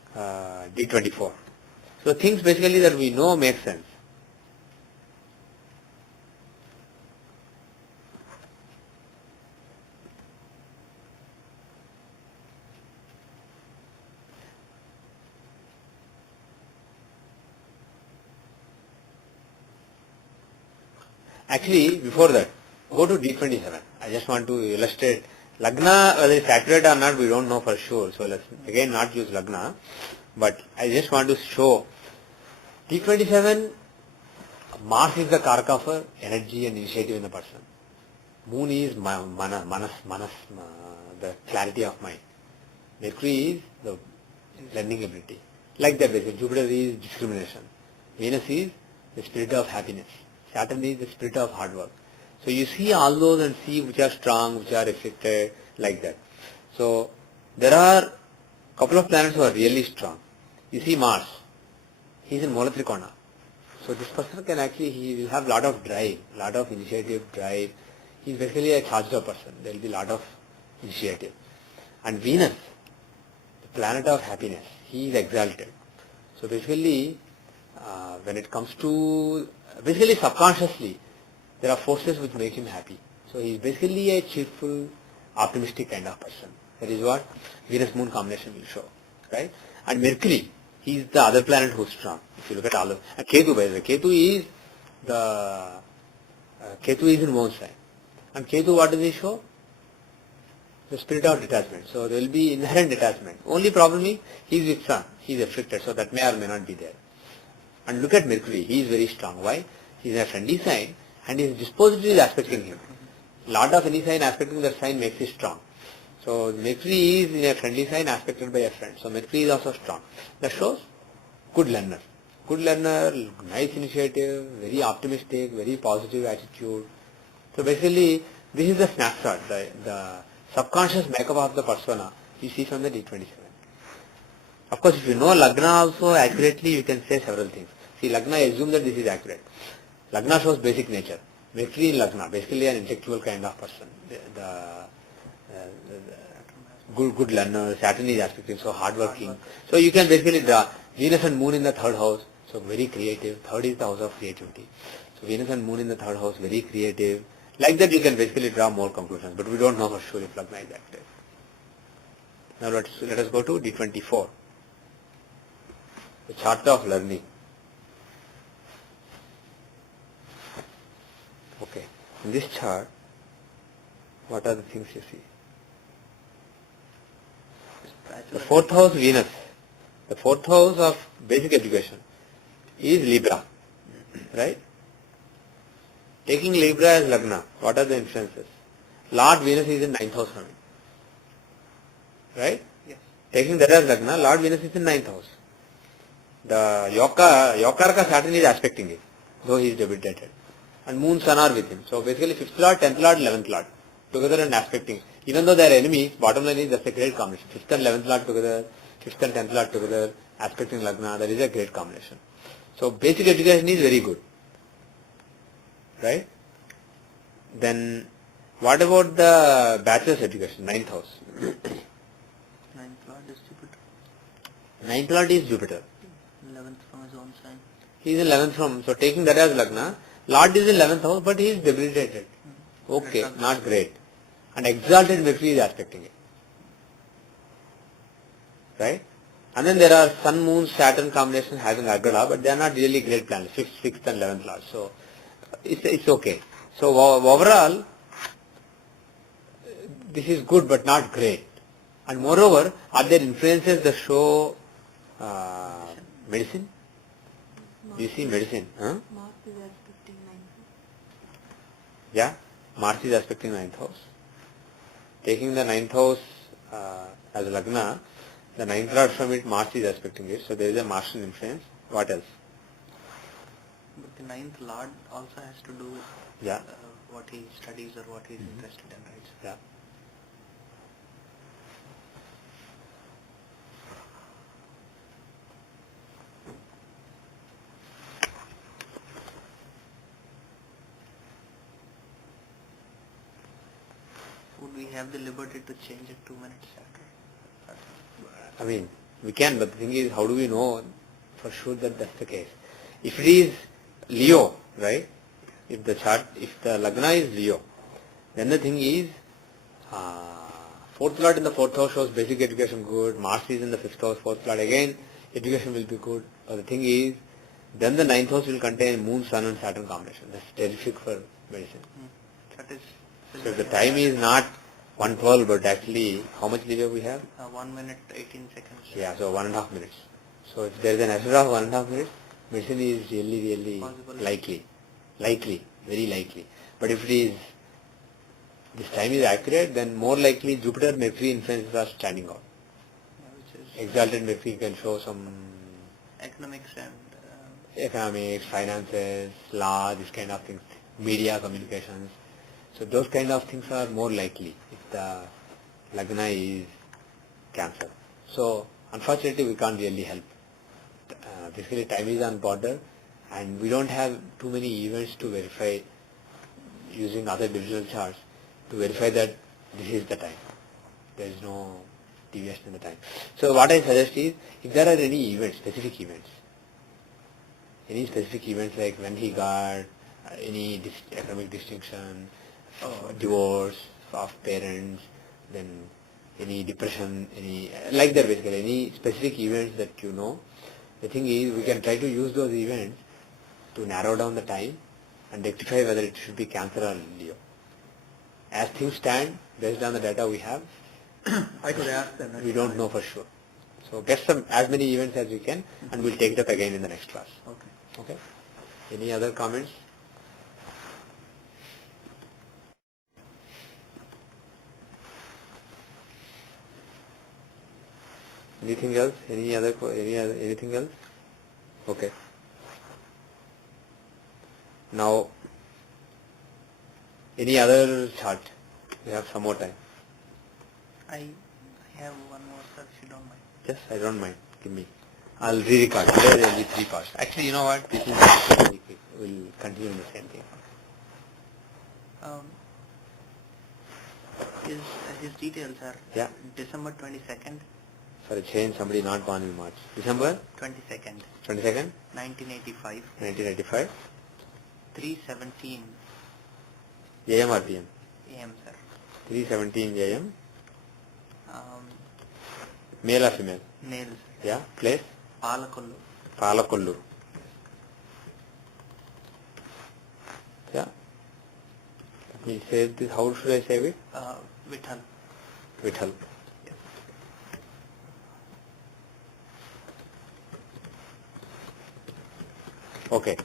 D24. So things basically that we know make sense. Actually, before that, go to D27. I just want to illustrate. Lagna, whether it's accurate or not, we don't know for sure. So let's again not use Lagna. But I just want to show D27, Mars is the Karka for energy and initiative in the person. Moon is manas, the clarity of mind. Mercury is the learning ability. Like that basically. Jupiter is discrimination. Venus is the spirit of happiness. Saturn is the spirit of hard work. So you see all those and see which are strong, which are affected, like that. So there are a couple of planets who are really strong. You see Mars, he is in Mola Trikona. So this person can actually, he will have a lot of drive, lot of initiative, drive. He is basically a charged up person. There will be a lot of initiative. And Venus, the planet of happiness, he is exalted. So basically, when it comes to, basically subconsciously, there are forces which make him happy. So he is basically a cheerful, optimistic kind of person. That is what Venus-Moon combination will show, right? And Mercury, he is the other planet who is strong. If you look at all of, and Ketu, by the way, Ketu is in Moon sign. And Ketu, what does he show? The spirit of detachment. So there will be inherent detachment. Only problem is, he is with Sun. He is afflicted, so that may or may not be there. And look at Mercury, he is very strong. Why? He is in a friendly sign and his disposition is aspecting him. Lot of any sign aspecting that sign makes it strong. So Mercury is in a friendly sign aspected by a friend. So Mercury is also strong. That shows good learner. Good learner, nice initiative, very optimistic, very positive attitude. So basically, this is the snapshot, the subconscious makeup of the persona you see from the D27. Of course, if you know Lagna also accurately, you can say several things. See, Lagna, assume that this is accurate. Lagna shows basic nature. Mercury in Lagna, basically an intellectual kind of person. Good learner, Saturn is aspecting, so hardworking. So you can basically draw Venus and Moon in the 3rd house, so very creative. 3rd is the house of creativity. So Venus and Moon in the 3rd house, very creative. Like that you can basically draw more conclusions, but we don't know for sure if Lagna is active. Now let us go to D24. The chart of learning. Okay. In this chart, what are the things you see? The 4th house Venus. The 4th house of basic education is Libra. Right? Taking Libra as Lagna, what are the influences? Lord Venus is in 9th house from it. Right? Yes. Taking that as Lagna, Lord Venus is in 9th house. The Yokarka Saturn is aspecting it, though he is debilitated. And Moon, Sun are with him. So basically 5th Lord, 10th Lord, 11th Lord together and aspecting. Even though they are enemies, bottom line is that's a great combination. 5th and 11th Lord together, 5th and 10th Lord together, aspecting Lagna, that is a great combination. So basic education is very good. Right? Then what about the bachelor's education, 9th house? Ninth lord is Jupiter. Ninth lord is Jupiter. 11th from his own sign. He is in 11th from, so taking that as Lagna, Lord is in 11th house, but he is debilitated. Okay, not great. And exalted Mercury is aspecting it. Right? And then there are Sun, Moon, Saturn combination having Agada, but they are not really great planets, 5th, 6th and 11th Lord. So, it's okay. So, overall, this is good but not great. And moreover, are there influences that show medicine? You see medicine, huh? Mars is aspecting 9th. Yeah, Mars is aspecting 9th house. Taking the 9th house as Lagna, the 9th lord from it, Mars is aspecting it. So there is a Martian influence. What else? But the 9th lord also has to do with Yeah. what he studies or what he is interested in, right? Yeah. Would we have the liberty to change it 2 minutes after? I mean, we can, but the thing is, how do we know for sure that that's the case? If it is Leo, right? If the Lagna is Leo, then the thing is, 4th lord in the 4th house shows basic education good, Mars is in the 5th house, 4th lord again, education will be good. But the thing is, then the 9th house will contain Moon, Sun and Saturn combination. That's terrific for medicine. That is. So if the time is not 1:12, but actually, how much leeway we have? 1 minute 18 seconds. Yeah, so 1.5 minutes. So if there is an error of 1.5 minutes, medicine is really Possible. likely, very likely. But if it is, this time is accurate, then more likely Jupiter Mercury influences are standing out. Which is Exalted Mercury can show some economics and economics, finances, law, this kind of things, media, communications. So those kind of things are more likely if the Lagna is Cancer. So unfortunately we can't really help. Basically time is on border and we don't have too many events to verify using other divisional charts to verify that this is the time. There is no deviation in the time. So what I suggest is, if there are any events, specific events like when he got any economic distinction, divorce of parents, then any depression, any like that basically, any specific events that you know, the thing is we can try to use those events to narrow down the time and rectify whether it should be Cancer or Leo. As things stand, based on the data we have, I could ask them. we don't know for sure. So get as many events as we can and we'll take it up again in the next class. Okay. Okay? Any other comments? Anything else? Anything else? Okay. Now, any other chart? We have some more time. I have one more, sir, if you don't mind. Yes, I don't mind. Give me. I'll re-record. There will be 3 parts. Actually, you know what? This is very quick. We'll continue the same thing. His details are December 22nd. For a change, somebody not born in March. December 22nd. 22nd, 1985. 1985. 3:17 AM or PM? AM, sir. 3:17 AM. Um, Male or female? Male, sir. Yeah. Place? Palakollu. Palakollu. Yeah. Let me say this. How should I say it? Vithal. Vithal. Yes. Okay.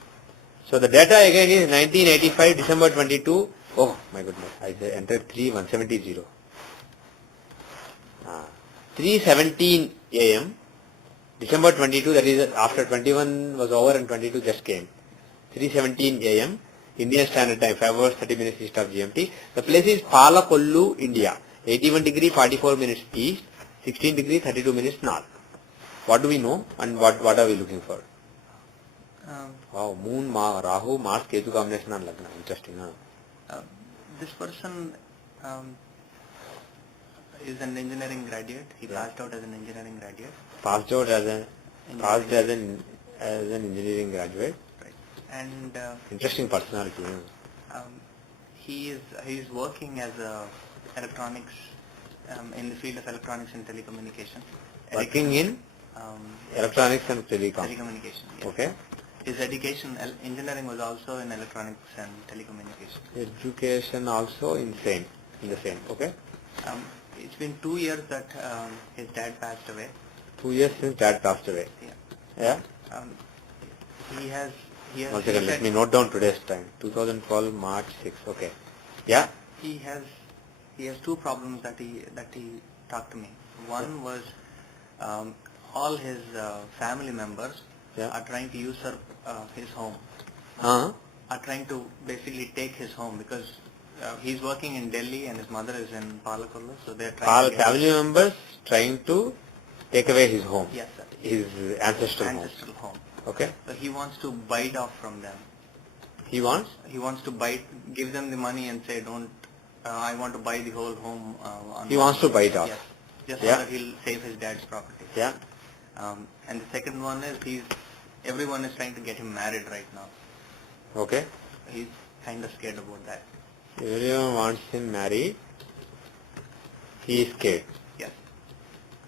So the data again is 1985 December 22. Oh my goodness, I entered 170. 3:17 AM, December 22, that is after 21 was over and 22 just came. 3:17 AM, Indian Standard Time, 5 hours 30 minutes east of GMT. The place is Palakollu, India. 81 degree 44 minutes east, 16 degree 32 minutes north. What do we know and what are we looking for? Wow, Moon, Rahu, Mars, Ketu combination on Lagna. Interesting, huh? This person is an engineering graduate. He Yeah. passed out as an engineering graduate. Passed out as an Engineering. engineering graduate. Right. And Interesting personality. he is working as a electronics in the field of electronics and telecommunication. Working in electronics and telecom. telecommunication. Yes. Okay. His education, engineering, was also in electronics and telecommunication. Education also in the same. Okay. It's been 2 years that his dad passed away. 2 years since dad passed away. Yeah. Yeah. He has. One second, let me note down today's time. 2012 March 6. Okay. Yeah. He has two problems that he talked to me. One was all his family members are trying to usurp his home. Are trying to basically take his home because he's working in Delhi and his mother is in Palakollu, so they're trying All to get family members trying to take away his home. Yes, sir. His ancestral home. Okay. So he wants to bite off from them. He wants? He wants to give them the money and say, don't, I want to buy the whole home. He wants to bite off. Yes. Just so that he'll save his dad's property. Yeah. And the second one is everyone is trying to get him married right now. Okay. He's kind of scared about that. Everyone wants him married. He is scared. Yes.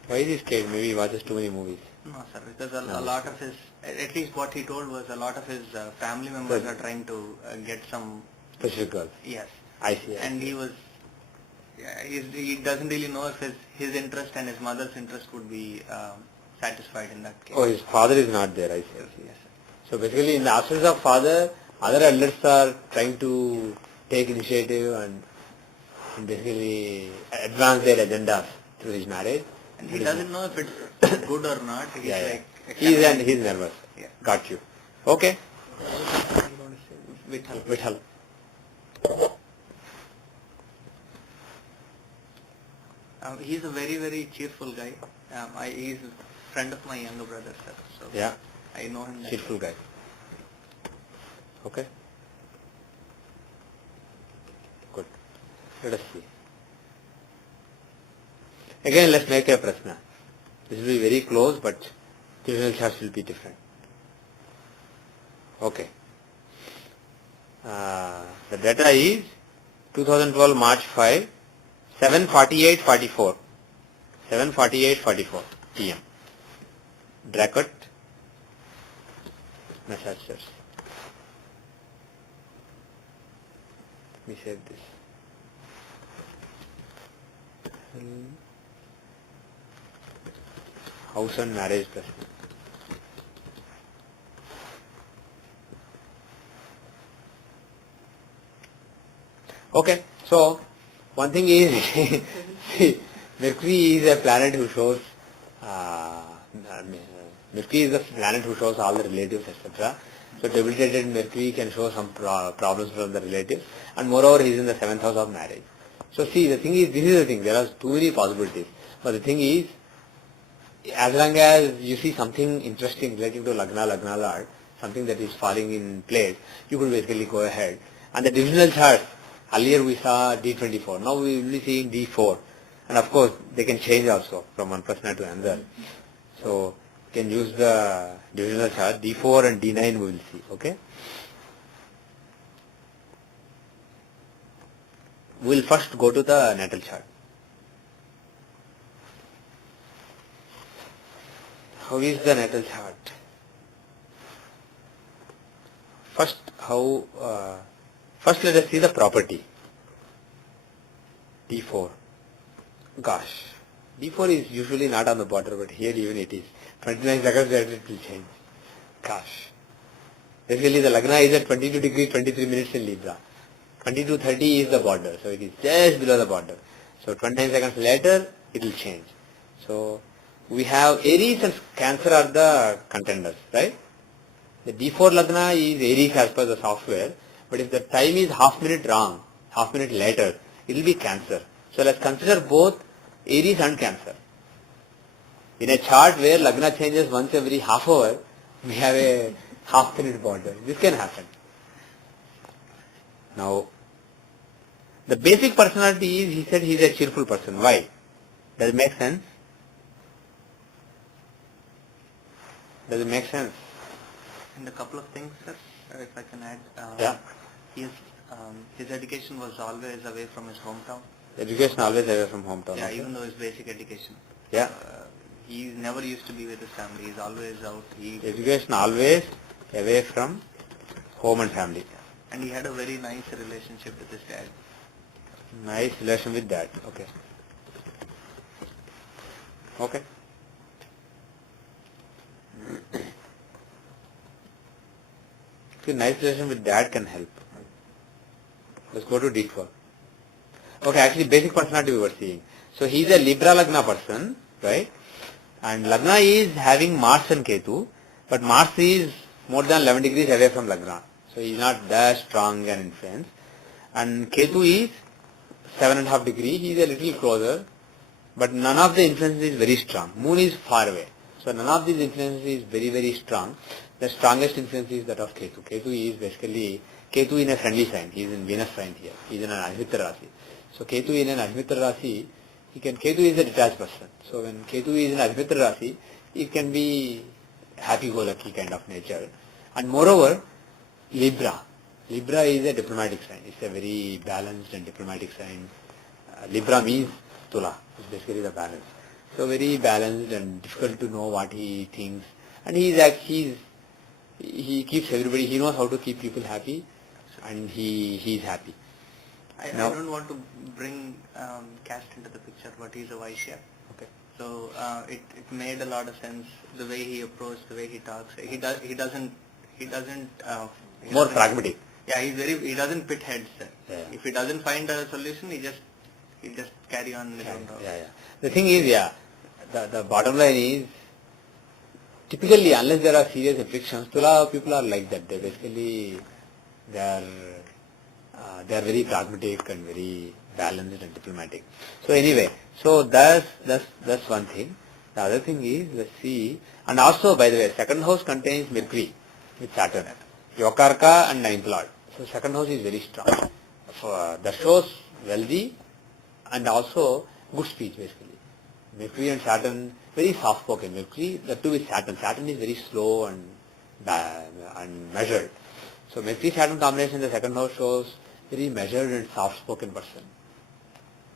Why is he scared? Maybe he watches too many movies. No, sir. Because a lot of his, at least what he told was, a lot of his family members are trying to get some special girls. Yes. I see. And he doesn't really know if his interest and his mother's interest would be satisfied in that case. Oh, his father is not there. I see. Yes, sir. So basically, in the absence of father, other elders are trying to take initiative and basically advance their agendas through his marriage. And he doesn't know if it's good or not. He's He's nervous. Yeah. Got you. Okay. Vithal. He's a very, very cheerful guy. He's a friend of my younger brother, sir. So Yeah. I know him. Cheerful guy. Okay. Good. Let us see. Again, let's make a prashna. This will be very close, but divisional charts will be different. Okay. The data is 2012 March 5, 7:48:44. 7:48:44 p.m. Dracut, Massachusetts. Let me save this. House and marriage prashna. Okay, so one thing is, see, Mercury is a planet who shows all the relatives, etc. So debilitated Mercury can show some problems from the relatives, and moreover he is in the 7th house of marriage. So see, the thing is, this is the thing, there are too many possibilities, but the thing is, as long as you see something interesting relating to Lagna Lord, something that is falling in place, you could basically go ahead. And the divisional chart, earlier we saw D24, now we will be seeing D4. And of course, they can change also from one person to another. So, you can use the divisional chart, D4 and D9 we will see, okay? We will first go to the natal chart. How is the natal chart? First let us see the property. D4. Gosh, D4 is usually not on the border, but here even it is. 29 seconds later it will change. Gosh. Basically the Lagna is at 22 degrees 23 minutes in Libra. 22:30 is the border, so it is just below the border. So 29 seconds later it will change. So we have Aries and Cancer are the contenders, right? The D4 Lagna is Aries as per the software, but if the time is half minute wrong, half minute later, it will be Cancer. So let's consider both Aries and Cancer. In a chart where Lagna changes once every half hour, we have a half minute border. This can happen. Now, the basic personality is, he said he is a cheerful person. Why? Does it make sense? Does it make sense? And a couple of things, sir, if I can add. Yeah. His, his education was always away from his hometown. Education always away from hometown. Yeah, okay. even though his basic education. Yeah. He never used to be with his family. He's always out. Education always away from home and family. And he had a very nice relationship with his dad. Nice relation with dad. Okay. Okay. See, nice relation with dad can help. Let's go to D12. Okay, actually basic personality we were seeing. So he is a Libra Lagna person, right? And Lagna is having Mars and Ketu, but Mars is more than 11 degrees away from Lagna. So he is not that strong an influence. And Ketu is 7.5 degrees, he is a little closer, but none of the influences is very strong. Moon is far away. So none of these influences is very, very strong. The strongest influence is that of Ketu. Ketu is basically, Ketu in a friendly sign. He is in Venus sign here. He is in an Ajmitra Rasi. So Ketu in an Ajmitra Rasi, Ketu is a detached person. So when Ketu is in Ajmitra Rasi, it can be happy-go-lucky kind of nature. And moreover, Libra. Libra is a diplomatic sign. It's a very balanced and diplomatic sign. Libra means Tula. It's basically the balance. So very balanced and difficult to know what he thinks. And he keeps everybody, he knows how to keep people happy, and he is happy. I don't want to bring caste into the picture, but he's a Vaishya. Okay. So it made a lot of sense the way he approached, the way he talks. He doesn't. More pragmatic. Yeah, he doesn't pit heads. Yeah. If he doesn't find a solution, he just carry on. Yeah. The thing is, the bottom line is, typically, unless there are serious afflictions, Tula people are like that. They basically, they are very pragmatic and very balanced and diplomatic. So anyway, so that's one thing. The other thing is, let's see, and also by the way, second house contains Mercury with Saturn, Yokarka and ninth lord. So second house is very strong. That shows wealthy and also good speech basically. Mercury and Saturn, very soft spoken. Mercury, that too with Saturn. Saturn is very slow and measured. So Mercury Saturn combination in the second house shows very measured and soft spoken person.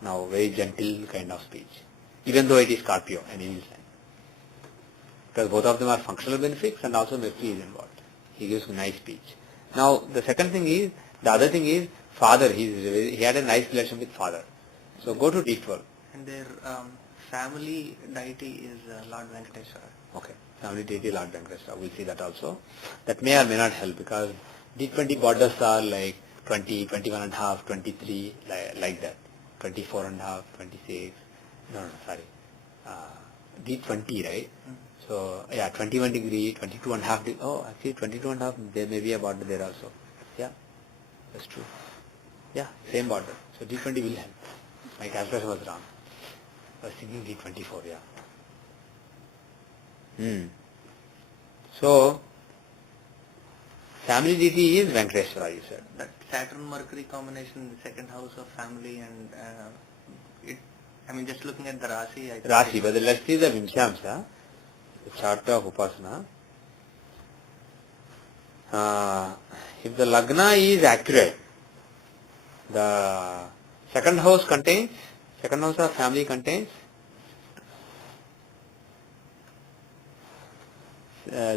Now very gentle kind of speech. Even though it is Scorpio, an evil sign. Because both of them are functional benefics and also Mercury is involved. He gives nice speech. Now the other thing is father. He had a nice relation with father. So go to D12. And their family deity is Lord Venkateswara. Okay. Family deity Lord Venkateswara. We'll see that also. That may or may not help because D20 borders are like 20, 21 and a half, 23, like that. 24 and a half, 26. No, sorry. D20, right? So, yeah, 21 degree, 22 and a half. Oh, actually 22 and a half, there may be a border there also. Yeah, that's true. Yeah, same border. So D20 will help. My calculation was wrong. I was thinking D24, yeah. So, family deity is Venkateswara, you said. That Saturn-Mercury combination in the second house of family and just looking at the Rasi. Rasi, but let's see the Vimshamsa, the chart of Upasana. If the Lagna is accurate, the second house of family contains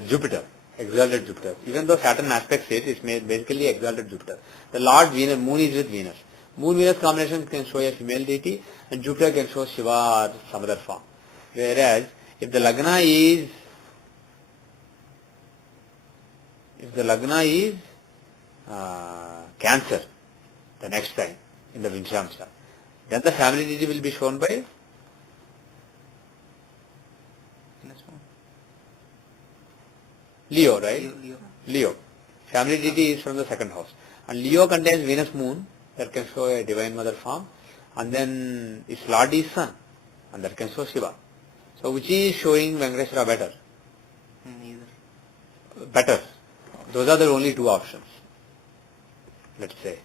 Jupiter, exalted Jupiter. Even though Saturn aspects it's basically exalted Jupiter. The Lord Venus, Moon is with Venus. Moon-Venus combination can show a female deity and Jupiter can show Shiva or some other form. Whereas, if the Lagna is Cancer, the next sign in the Vinshamsa, then the family deity will be shown by Leo, right? Leo. Family deity is from the second house. And Leo contains Venus Moon, that can show a divine mother form. And then its Lord is Sun, and that can show Shiva. So which is showing Venkateswara better? Neither. Better. Those are the only two options, let's say.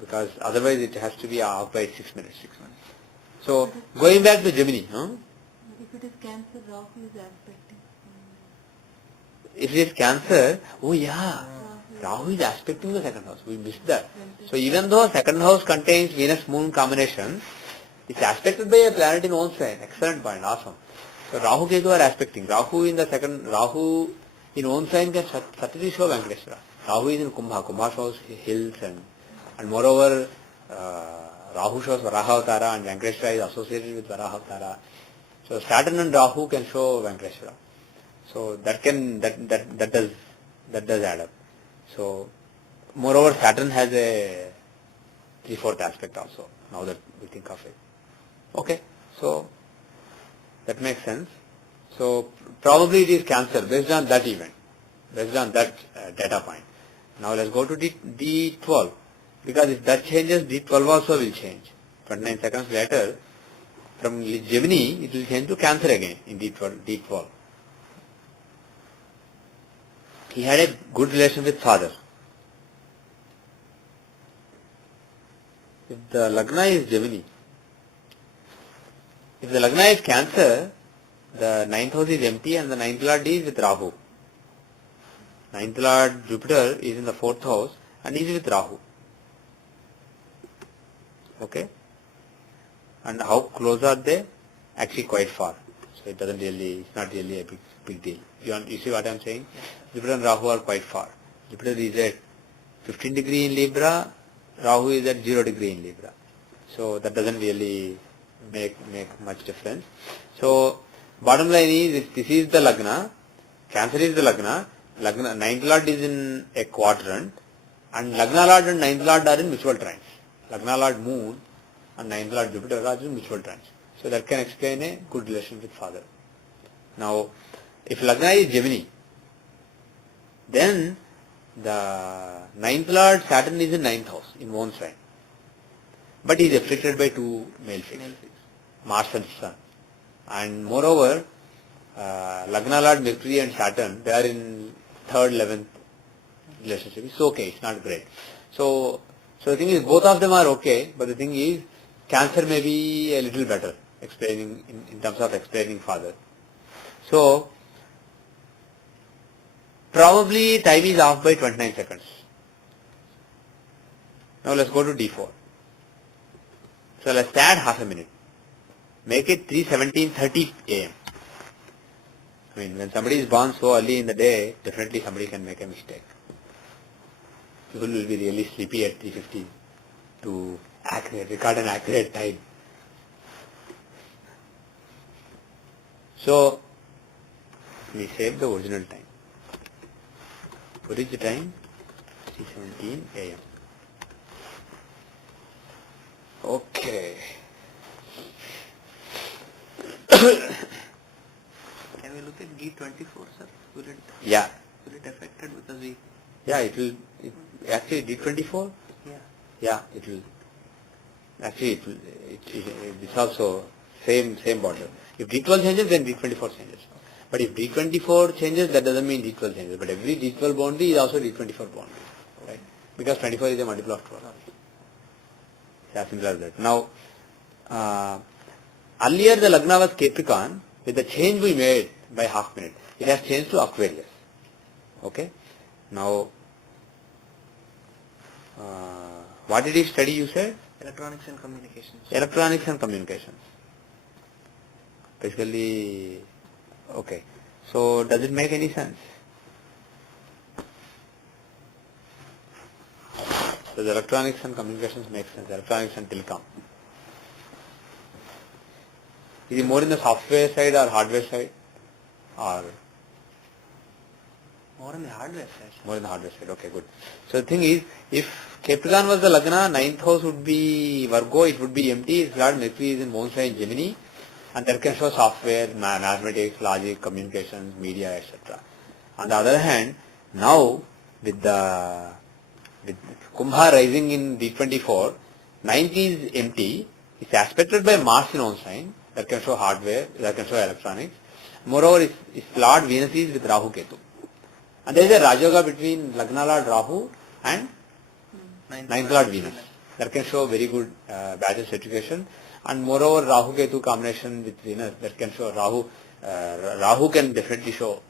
Because otherwise it has to be occupied 6 minutes. So going back to Gemini, If it is Cancer, Rahu is aspecting. if it is Cancer, oh yeah, Rahu is aspecting the second house. We missed that. So even though second house contains Venus Moon combination, it's aspected by a planet in own sign. Excellent point, awesome. So Rahu Ketu are aspecting. Rahu in the second, Rahu in own sign can certainly show Venkateshwara. Rahu is in Kumbha. Kumbha shows hills and moreover Rahu shows Varaha Avtara and Venkateshwara is associated with Varaha Avtara. So Saturn and Rahu can show Venkateshwara. So that does add up. So moreover Saturn has a 3/4 aspect also, now that we think of it. Okay, so that makes sense. So probably it is Cancer based on that event, based on that data point. Now let's go to D12, because if that changes, D12 also will change. 29 seconds later, from Gemini, it will change to Cancer again in D12. He had a good relation with father. If the Lagna is Gemini, if the Lagna is Cancer, the 9th house is empty and the 9th Lord is with Rahu. 9th Lord Jupiter is in the 4th house and is with Rahu. Okay? And how close are they? Actually quite far. So it's not really a big deal. You see what I am saying? Jupiter and Rahu are quite far. Jupiter is at 15 degree in Libra, Rahu is at 0 degree in Libra. So that doesn't really make much difference. So bottom line is, if this is the Lagna, Cancer is the Lagna, 9th Lord is in a quadrant, and Lagna Lord and 9th Lord are in mutual trines. Lagna Lord Moon and 9th Lord Jupiter are in mutual trines. So that can explain a good relation with father. Now, if Lagna is Gemini, then the 9th Lord Saturn is in 9th house, in own sign. But he is afflicted by two male fixes, Mars and Sun. And moreover, Lagna Lord Mercury and Saturn, they are in 3rd, 11th relationship. It's okay, it's not great. So the thing is, both of them are okay, but the thing is, Cancer may be a little better, explaining in terms of explaining father. So, probably time is off by 29 seconds. Now let's go to D4. So let's add half a minute. Make it 3:17:30 a.m. I mean, when somebody is born so early in the day, definitely somebody can make a mistake. People will be really sleepy at 3:15 to record an accurate time. So, we save the original time. What is the time? 3:17 a.m. Okay. Can we look at D24, sir? Will it affect it because we... Yeah, it will. Actually, D24? Yeah. Yeah, it will. Actually, it's also same border. If D12 changes, then D24 changes. But if D24 changes, that doesn't mean D12 changes. But every D12 boundary is also D24 boundary. Right? Because 24 is a multiple of 12. Yeah, simple as that. Now, earlier the Lagna was Capricorn. With the change we made by half minute, it has changed to Aquarius. Okay? Now, what did he study, you said? Electronics and communications. Electronics and communications. Basically, okay. So, does it make any sense? So, the electronics and communications make sense. Electronics and telecom. Is it more in the software side or hardware side? Or More on the hardware side. more in the hardware side. Okay, good. So the thing is, if Capricorn was the Lagna, 9th house would be Virgo, it would be empty. Its Lord Mercury is in moon sign Gemini, and that can show software, mathematics, logic, communications, media, etc. On the other hand, now with Kumbha rising in D24, 9th is empty. It's aspected by Mars in own sign. That can show hardware, that can show electronics. Moreover, its Lord Venus is with Rahu Ketu. And there is a Rajoga between Lagna Lord Rahu and 9th Lord Venus. That can show very good bachelor's education. And moreover, Rahu Ketu combination with Venus, that can show Rahu can definitely show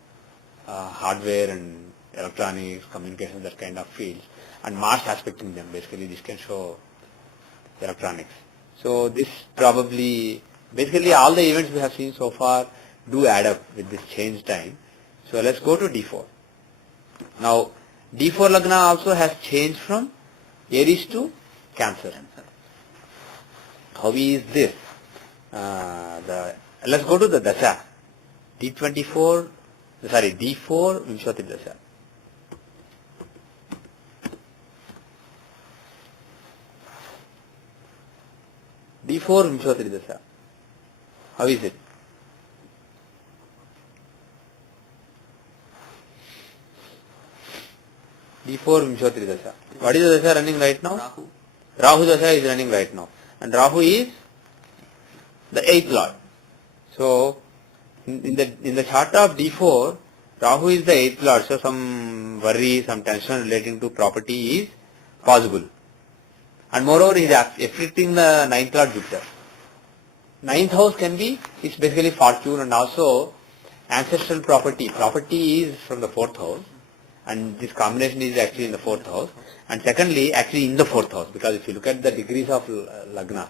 hardware and electronics, communications, that kind of fields. And Mars aspecting them, basically this can show electronics. So this probably, basically all the events we have seen so far do add up with this change time. So let's go to D4. Now D4 Lagna also has changed from Aries to Cancer. How is this? Let's go to the Dasha. D4 Vimshati Dasha. D4 Vimshati Dasha. How is it? D4 Vimshati Dasha. What is the Dasha running right now? Rahu. Rahu Dasha is running right now. And Rahu is the 8th Lord. So, in the chart of D4, Rahu is the 8th Lord. So, some worry, some tension relating to property is possible. And moreover, he is afflicting the 9th Lord Jupiter. 9th house can be, it's basically fortune and also ancestral property. Property is from the 4th house. And this combination is actually in the 4th house. And secondly, actually in the 4th house. Because if you look at the degrees of Lagna,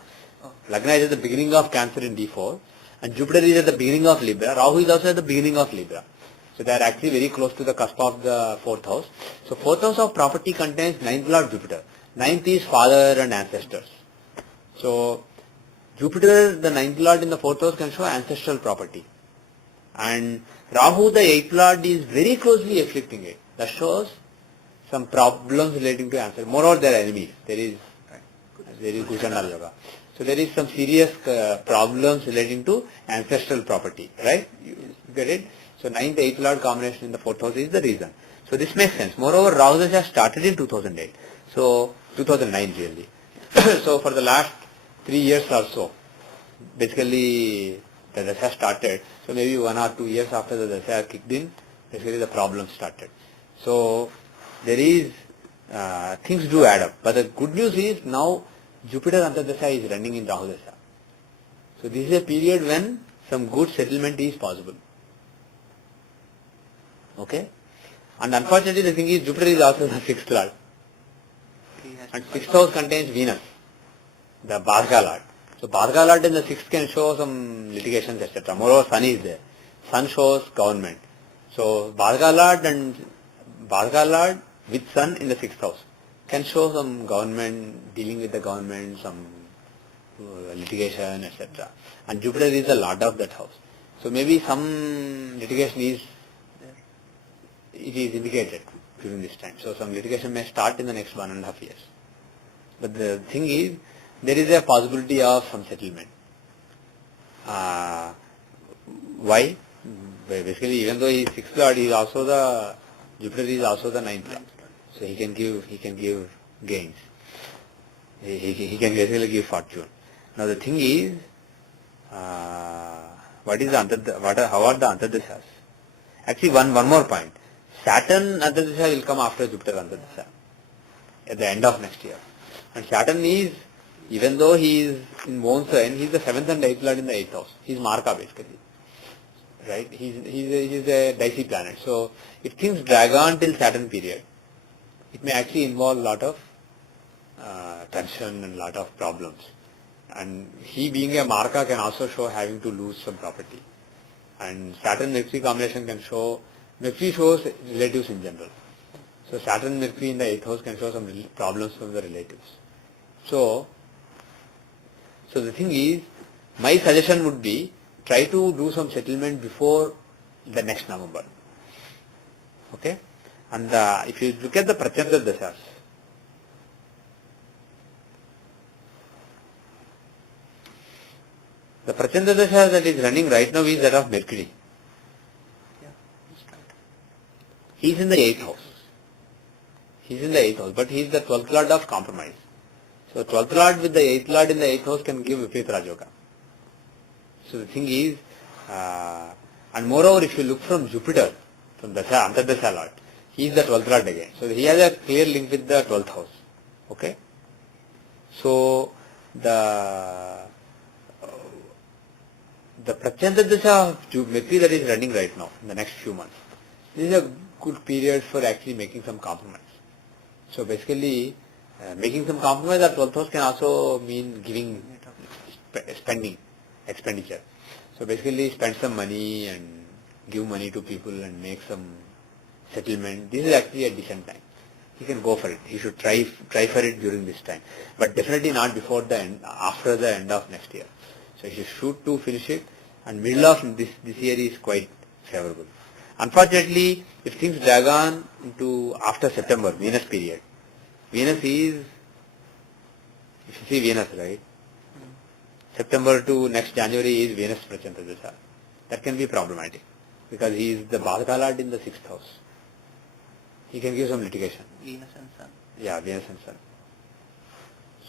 Lagna is at the beginning of Cancer in D4. And Jupiter is at the beginning of Libra. Rahu is also at the beginning of Libra. So they are actually very close to the cusp of the 4th house. So 4th house of property contains 9th Lord Jupiter. 9th is father and ancestors. So Jupiter, the 9th Lord in the 4th house, can show ancestral property. And Rahu, the 8th Lord, is very closely afflicting it. That shows some problems relating to ancestors. Moreover, there are enemies. There is Kuchandala Yoga. So there is some serious problems relating to ancestral property. Right? You get it? So 9th, 8th Lord combination in the 4th house is the reason. So this makes sense. Moreover, Rahu Dasha started in 2008. So 2009 really. So for the last 3 years or so, basically the Dasha started. So maybe 1 or 2 years after the Dasha kicked in, basically the problem started. So there is, things do add up. But the good news is now Jupiter Antardasha is running in Rahu Dasha. So this is a period when some good settlement is possible. Okay? And unfortunately the thing is Jupiter is also the 6th Lord. And 6th house contains Venus, the Bhadga Lord. So Bhadga Lord in the 6th can show some litigations, etc. Moreover, Sun is there. Sun shows government. So Bhadga Lord with Sun in the 6th house can show some government, dealing with the government, some litigation, etc. And Jupiter is the Lord of that house. So maybe some litigation is indicated during this time. So some litigation may start in the next 1.5 years. But the thing is, there is a possibility of some settlement. Why? Basically, even though he is 6th Lord, he is also the Jupiter is also the 9th Lord. So he can give gains. He can basically give fortune. Now the thing is, how are the Antardashas? Actually, one more point. Saturn Antardasha will come after Jupiter Antardasha at the end of next year. And Saturn is, even though he is in moon sign, he is the 7th and 8th Lord in the 8th house. He is Marka basically. Right? He is a dicey planet. So if things drag on till Saturn period, it may actually involve a lot of tension and a lot of problems. And he being a Marka can also show having to lose some property. And Saturn-Mercury combination can show, Mercury shows relatives in general. So Saturn-Mercury in the 8th house can show some problems from the relatives. So the thing is, my suggestion would be, try to do some settlement before the next November. Okay? And if you look at the Pratyanta Dashas, the Pratyanta Dasha that is running right now is that of Mercury. He is in the 8th house. He is in the 8th house, but he is the 12th Lord of compromise. So 12th Lord with the 8th Lord in the 8th house can give Viparit Rajoga. So the thing is, and moreover, if you look from Jupiter, from Dasha, Antardasha Lord, he is the 12th Lord again. So he has a clear link with the 12th house. Okay? So the the Pratyanta Dasha of Mercury that is running right now in the next few months, this is a good period for actually making some compromise. So basically, making some compromise at 12th house can also mean giving, spending, expenditure. So basically spend some money and give money to people and make some settlement. This is actually a decent time. He can go for it. He should try for it during this time. But definitely not before the end, after the end of next year. So he should shoot to finish it, and middle of this year is quite favorable. Unfortunately, if things drag on into after September, Venus period, Venus is, if you see Venus, right? September to next January is Venus Prachanta Dasha. That can be problematic because he is the Badhaka Lord in the 6th house. He can give some litigation. Venus and Sun. Yeah, Venus and Sun.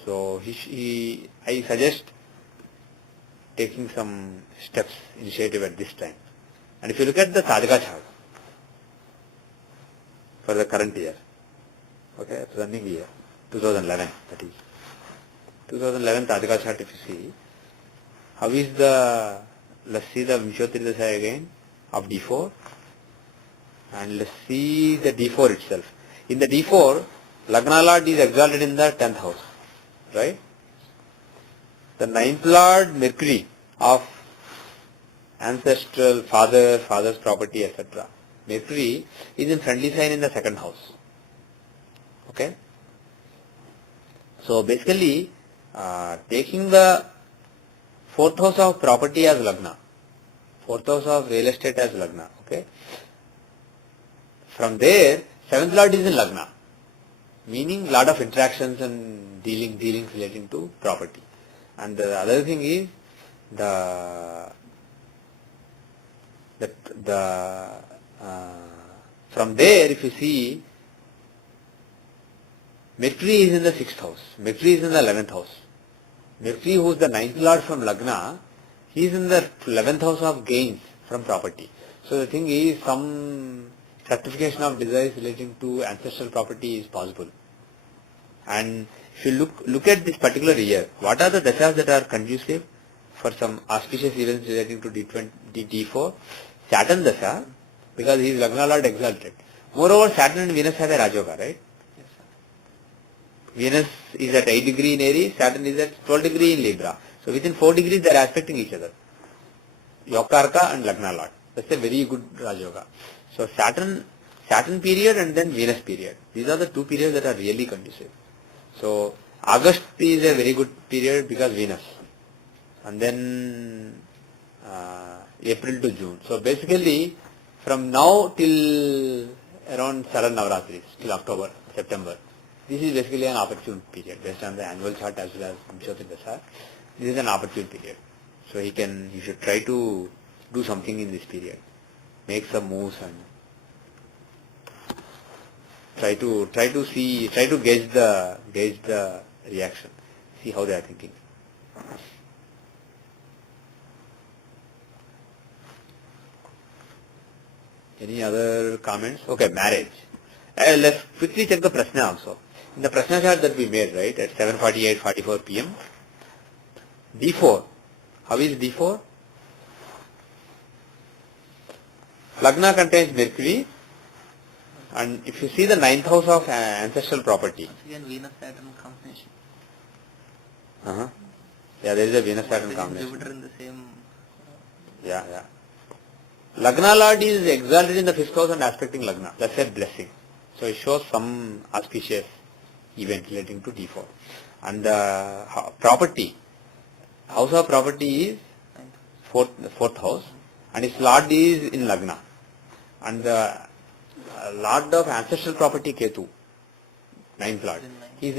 So I suggest taking some steps, initiative at this time. And if you look at the Sadhaka chart for the current year, okay, running year, 2011, that is. 2011 Sadhaka chart, if you see, how is let's see the Vimshottari Dasha again of D4, and let's see the D4 itself. In the D4, Lagna Lord is exalted in the 10th house, right? The 9th Lord, Mercury, of ancestral, father's property, etc. Mercury is in friendly sign in the 2nd house. Okay? So basically, taking the 4th house of property as Lagna, 4th house of real estate as Lagna, okay? From there, 7th Lord is in Lagna, meaning lot of interactions and dealings relating to property. And the other thing is from there, if you see, Mercury is in the 6th house, Mercury is in the 11th house. Mercury, who is the 9th Lord from Lagna, he is in the 11th house of gains from property. So the thing is, some certification of desires relating to ancestral property is possible. And if you look at this particular year, what are the dashas that are conducive for some auspicious events relating to D4? Saturn dasha, because he is Lagna Lord exalted. Moreover, Saturn and Venus have a Rajoga, right? Yes, sir. Venus is at 8 degree in Aries, Saturn is at 12 degree in Libra. So within 4 degrees they are aspecting each other. Yokarka and Lagna Lord. That's a very good Rajoga. So Saturn period and then Venus period. These are the two periods that are really conducive. So August is a very good period because Venus. And then April to June. So basically from now till around Saran Navratri, till October, September, this is basically an opportune period based on the annual chart as well as Vimshottari Dasha. This is an opportune period. So he should try to do something in this period. Make some moves and try to gauge the reaction. See how they are thinking. Any other comments? Okay, marriage. Let's quickly check the Prashna also. In the Prashna chart that we made, right, at 7:44 p.m. D4. How is D4? Lagna contains Mercury, and if you see the 9th house of ancestral property. Once again, Venus-Saturn combination. Yeah, there is a Venus-Saturn combination. Jupiter in the same. Yeah. Lagna Lord is exalted in the 5th house and aspecting Lagna. That's a blessing. So it shows some auspicious event relating to D4. And the property, house of property is 4th house, and its Lord is in Lagna. And the Lord of ancestral property, Ketu, 9th Lord. He is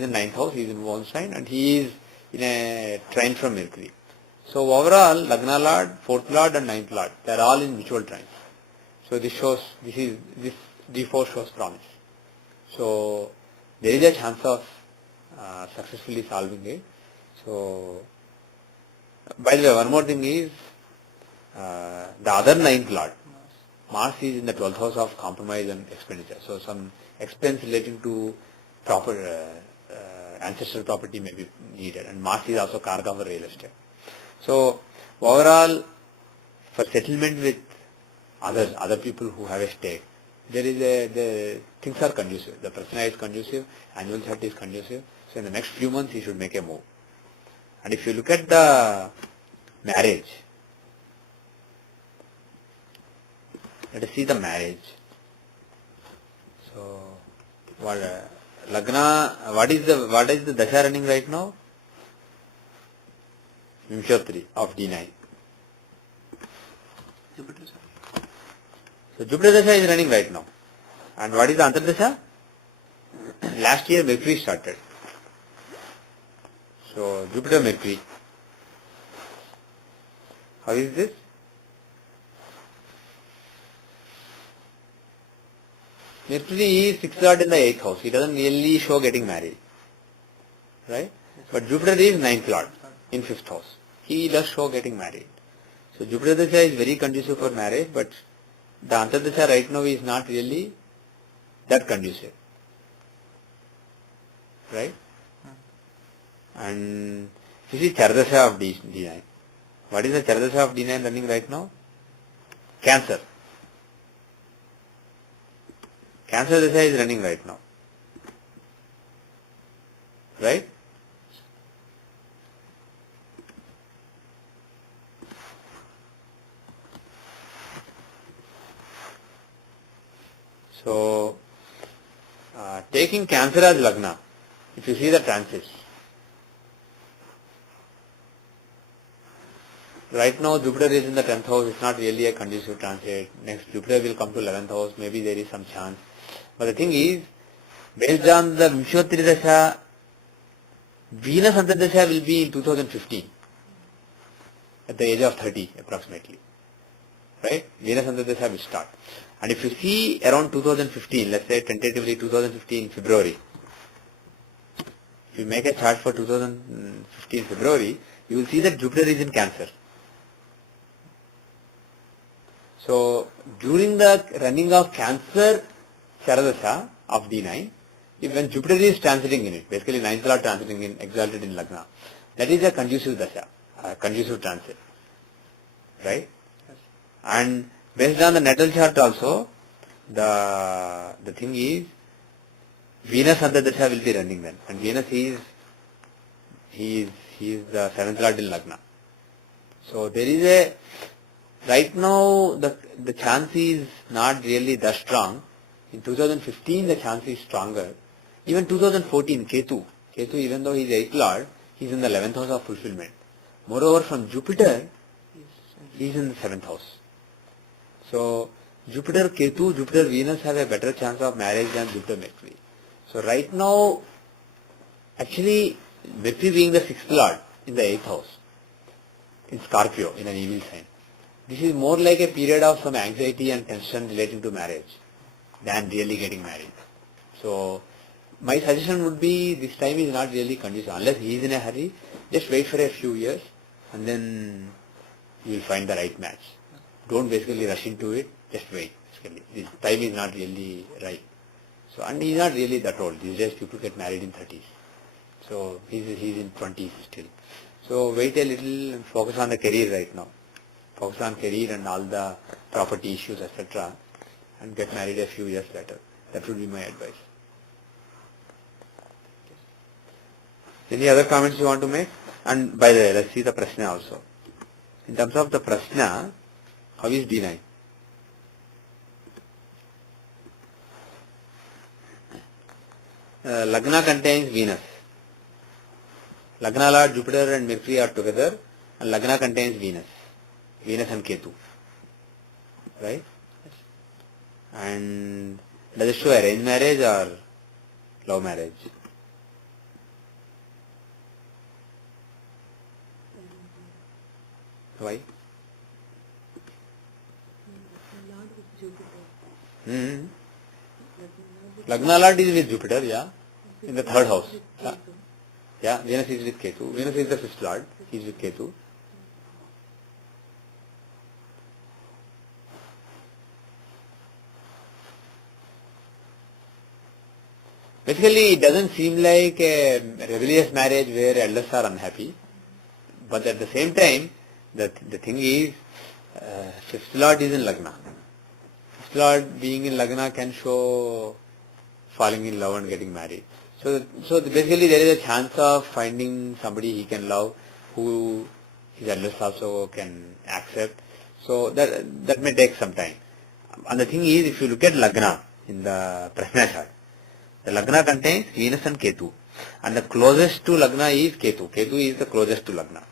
in 9th house, he is in one sign, and he is in a trine from Mercury. So overall, Lagna Lord, 4th Lord and 9th Lord, they are all in mutual trines. So this D4 shows promise. So there is a chance of successfully solving it. So, by the way, one more thing is, the other 9th Lord, Mars is in the 12th house of compromise and expenditure. So some expense relating to proper ancestral property may be needed, and Mars is also Karaka for real estate. So overall, for settlement with other people who have a stake, the things are conducive. The Prasna is conducive, annual chart is conducive. So in the next few months, he should make a move. And if you look at the marriage, let us see the marriage. So, Lagna, what is the Dasha running right now? Vimshottari of D9. Jupiter. So Jupiter Dasha is running right now. And what is the Antardasha? Last year Mercury started. So Jupiter Mercury. How is this? Mercury is 6th lord in the 8th house. He doesn't really show getting married. Right? But Jupiter is 9th lord in 5th house. He does show getting married. So Jupiter Dasha is very conducive for marriage, but the Antardasha right now is not really that conducive. Right? And this is Chardasha of D9. What is the Chardasha of D9 running right now? Cancer. Cancer Dasha is running right now. Right? So, taking Cancer as Lagna, if you see the transits, right now Jupiter is in the 10th house, it's not really a conducive transit. Next Jupiter will come to 11th house, maybe there is some chance. But the thing is, based on the Vimshottari Dasha, Venus Antardasha will be in 2015, at the age of 30 approximately. Right? Venus Antardasha will start. And if you see around 2015, let's say tentatively 2015 February, if you make a chart for 2015 February, you will see that Jupiter is in Cancer. So, during the running of Cancer Charadasha of D9, when Jupiter is transiting in it, basically 9th lord transiting in, exalted in Lagna, that is a conducive Dasha, a conducive transit. Right? Yes. And based on the natal chart also, the thing is, Venus Antardasha will be running then. And Venus he is the 7th lord in Lagna. So there is a, right now the chance is not really that strong. In 2015 the chance is stronger. Even 2014 Ketu even though he is 8th lord, he is in the 11th house of fulfillment. Moreover from Jupiter, he is in the 7th house. So Jupiter Ketu, Jupiter Venus have a better chance of marriage than Jupiter Mercury. So right now, actually Mercury being the 6th lord in the 8th house, in Scorpio, in an evil sign, this is more like a period of some anxiety and tension relating to marriage than really getting married. So my suggestion would be, this time is not really conducive. Unless he is in a hurry, just wait for a few years and then you will find the right match. Don't basically rush into it, just wait. Basically, this time is not really right. So, and he is not really that old. These days people get married in 30s. So he's in 20s still. So wait a little and focus on the career right now. Focus on career and all the property issues, etc. and get married a few years later. That would be my advice. Any other comments you want to make? And by the way, let's see the Prashna also. In terms of the Prashna, how is D9? Lagna contains Venus. Lagna Lord Jupiter and Mercury are together, and Lagna contains Venus. Venus and Ketu. Right? And does it show arranged marriage or love marriage? Why? Lord with Jupiter. Hmm. Lagna Lord is with Jupiter, yeah, in the 3rd house. Yeah, Venus is with Ketu. Venus is the 5th Lord. He is with Ketu. Basically, it doesn't seem like a rebellious marriage where elders are unhappy. But at the same time, the thing is, fifth lord is in Lagna. Fifth lord being in Lagna can show falling in love and getting married. So basically there is a chance of finding somebody he can love, who his elders also can accept. So that may take some time. And the thing is, if you look at Lagna in the Prashna chart, the Lagna contains Venus and Ketu. And the closest to Lagna is Ketu. Ketu is the closest to Lagna.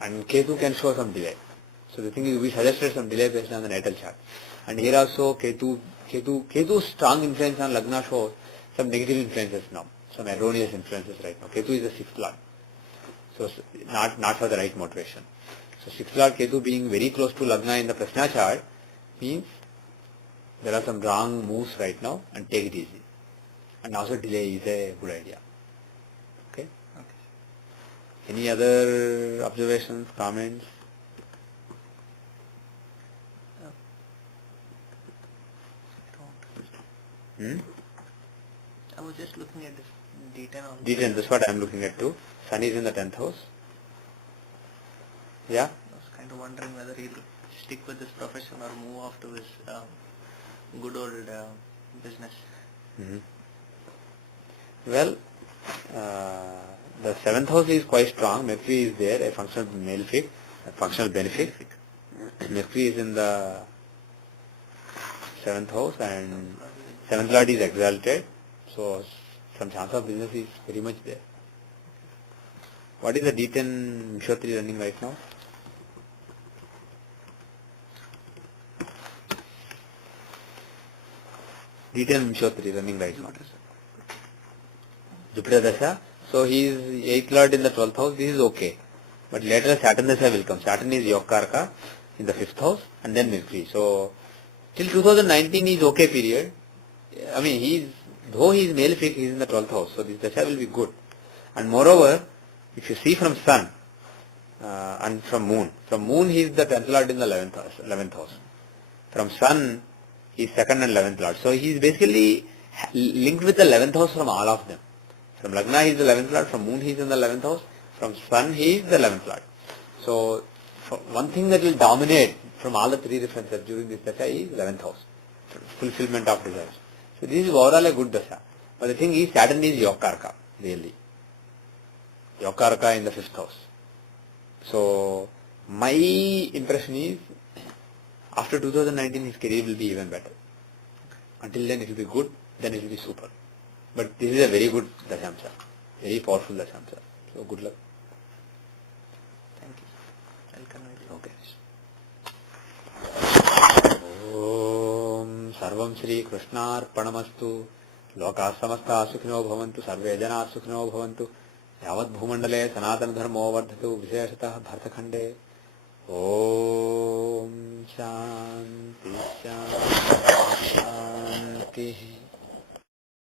And Ketu can show some delay. So the thing is, we suggested some delay based on the natal chart. And here also Ketu's strong influence on Lagna shows some negative influences now. Some erroneous influences right now. Ketu is the sixth lord. So not for the right motivation. So sixth lord Ketu being very close to Lagna in the Prashna chart means there are some wrong moves right now, and take it easy. And also delay is a good idea. Okay? Any other observations, comments? I was just looking at this D10 also. D10, that's what I am looking at too. Sun is in the 10th house. Yeah? I was kind of wondering whether he'll stick with this profession or move off to his good old business. Well, the 7th house is quite strong. Mercury is there, a functional malefic, a functional benefic. Mercury is in the 7th house and 7th lord is exalted. So some chance of business is very much there. What is the D10 Vishwatri running right now? D10 Vishwatri running right now. Jupiter Dasha. So he is 8th lord in the 12th house. This is okay. But later Saturn Dasha will come. Saturn is Yokarka in the 5th house and then Mercury. So till 2019 is okay period. I mean, though he is malefic, he is in the 12th house. So this Dasha will be good. And moreover, if you see from Sun and from Moon he is the 10th lord in the 11th house. From Sun he is 2nd and 11th lord. So he is basically linked with the 11th house from all of them. From Lagna he is the 11th lord, from Moon he is in the 11th house, from Sun he is the 11th lord. So one thing that will dominate from all the three differences during this Dasha is 11th house, fulfillment of desires. So this is overall a good Dasha. But the thing is, Saturn is Yokarka, really. Yokarka in the 5th house. So my impression is, after 2019 his career will be even better. Until then it will be good, then it will be super. But this is a very good Dashamsa, very powerful Dashamsa. So good luck. Thank you. I'll convey it. Okay. Om Sarvam Shri Krishnarpanamastu. Loka samasta sukhino bhavantu, sarve jana sukhino bhavantu. Yavat bhumandale sanatana dharmo vardhatu, visheshatah bhartakhande. Om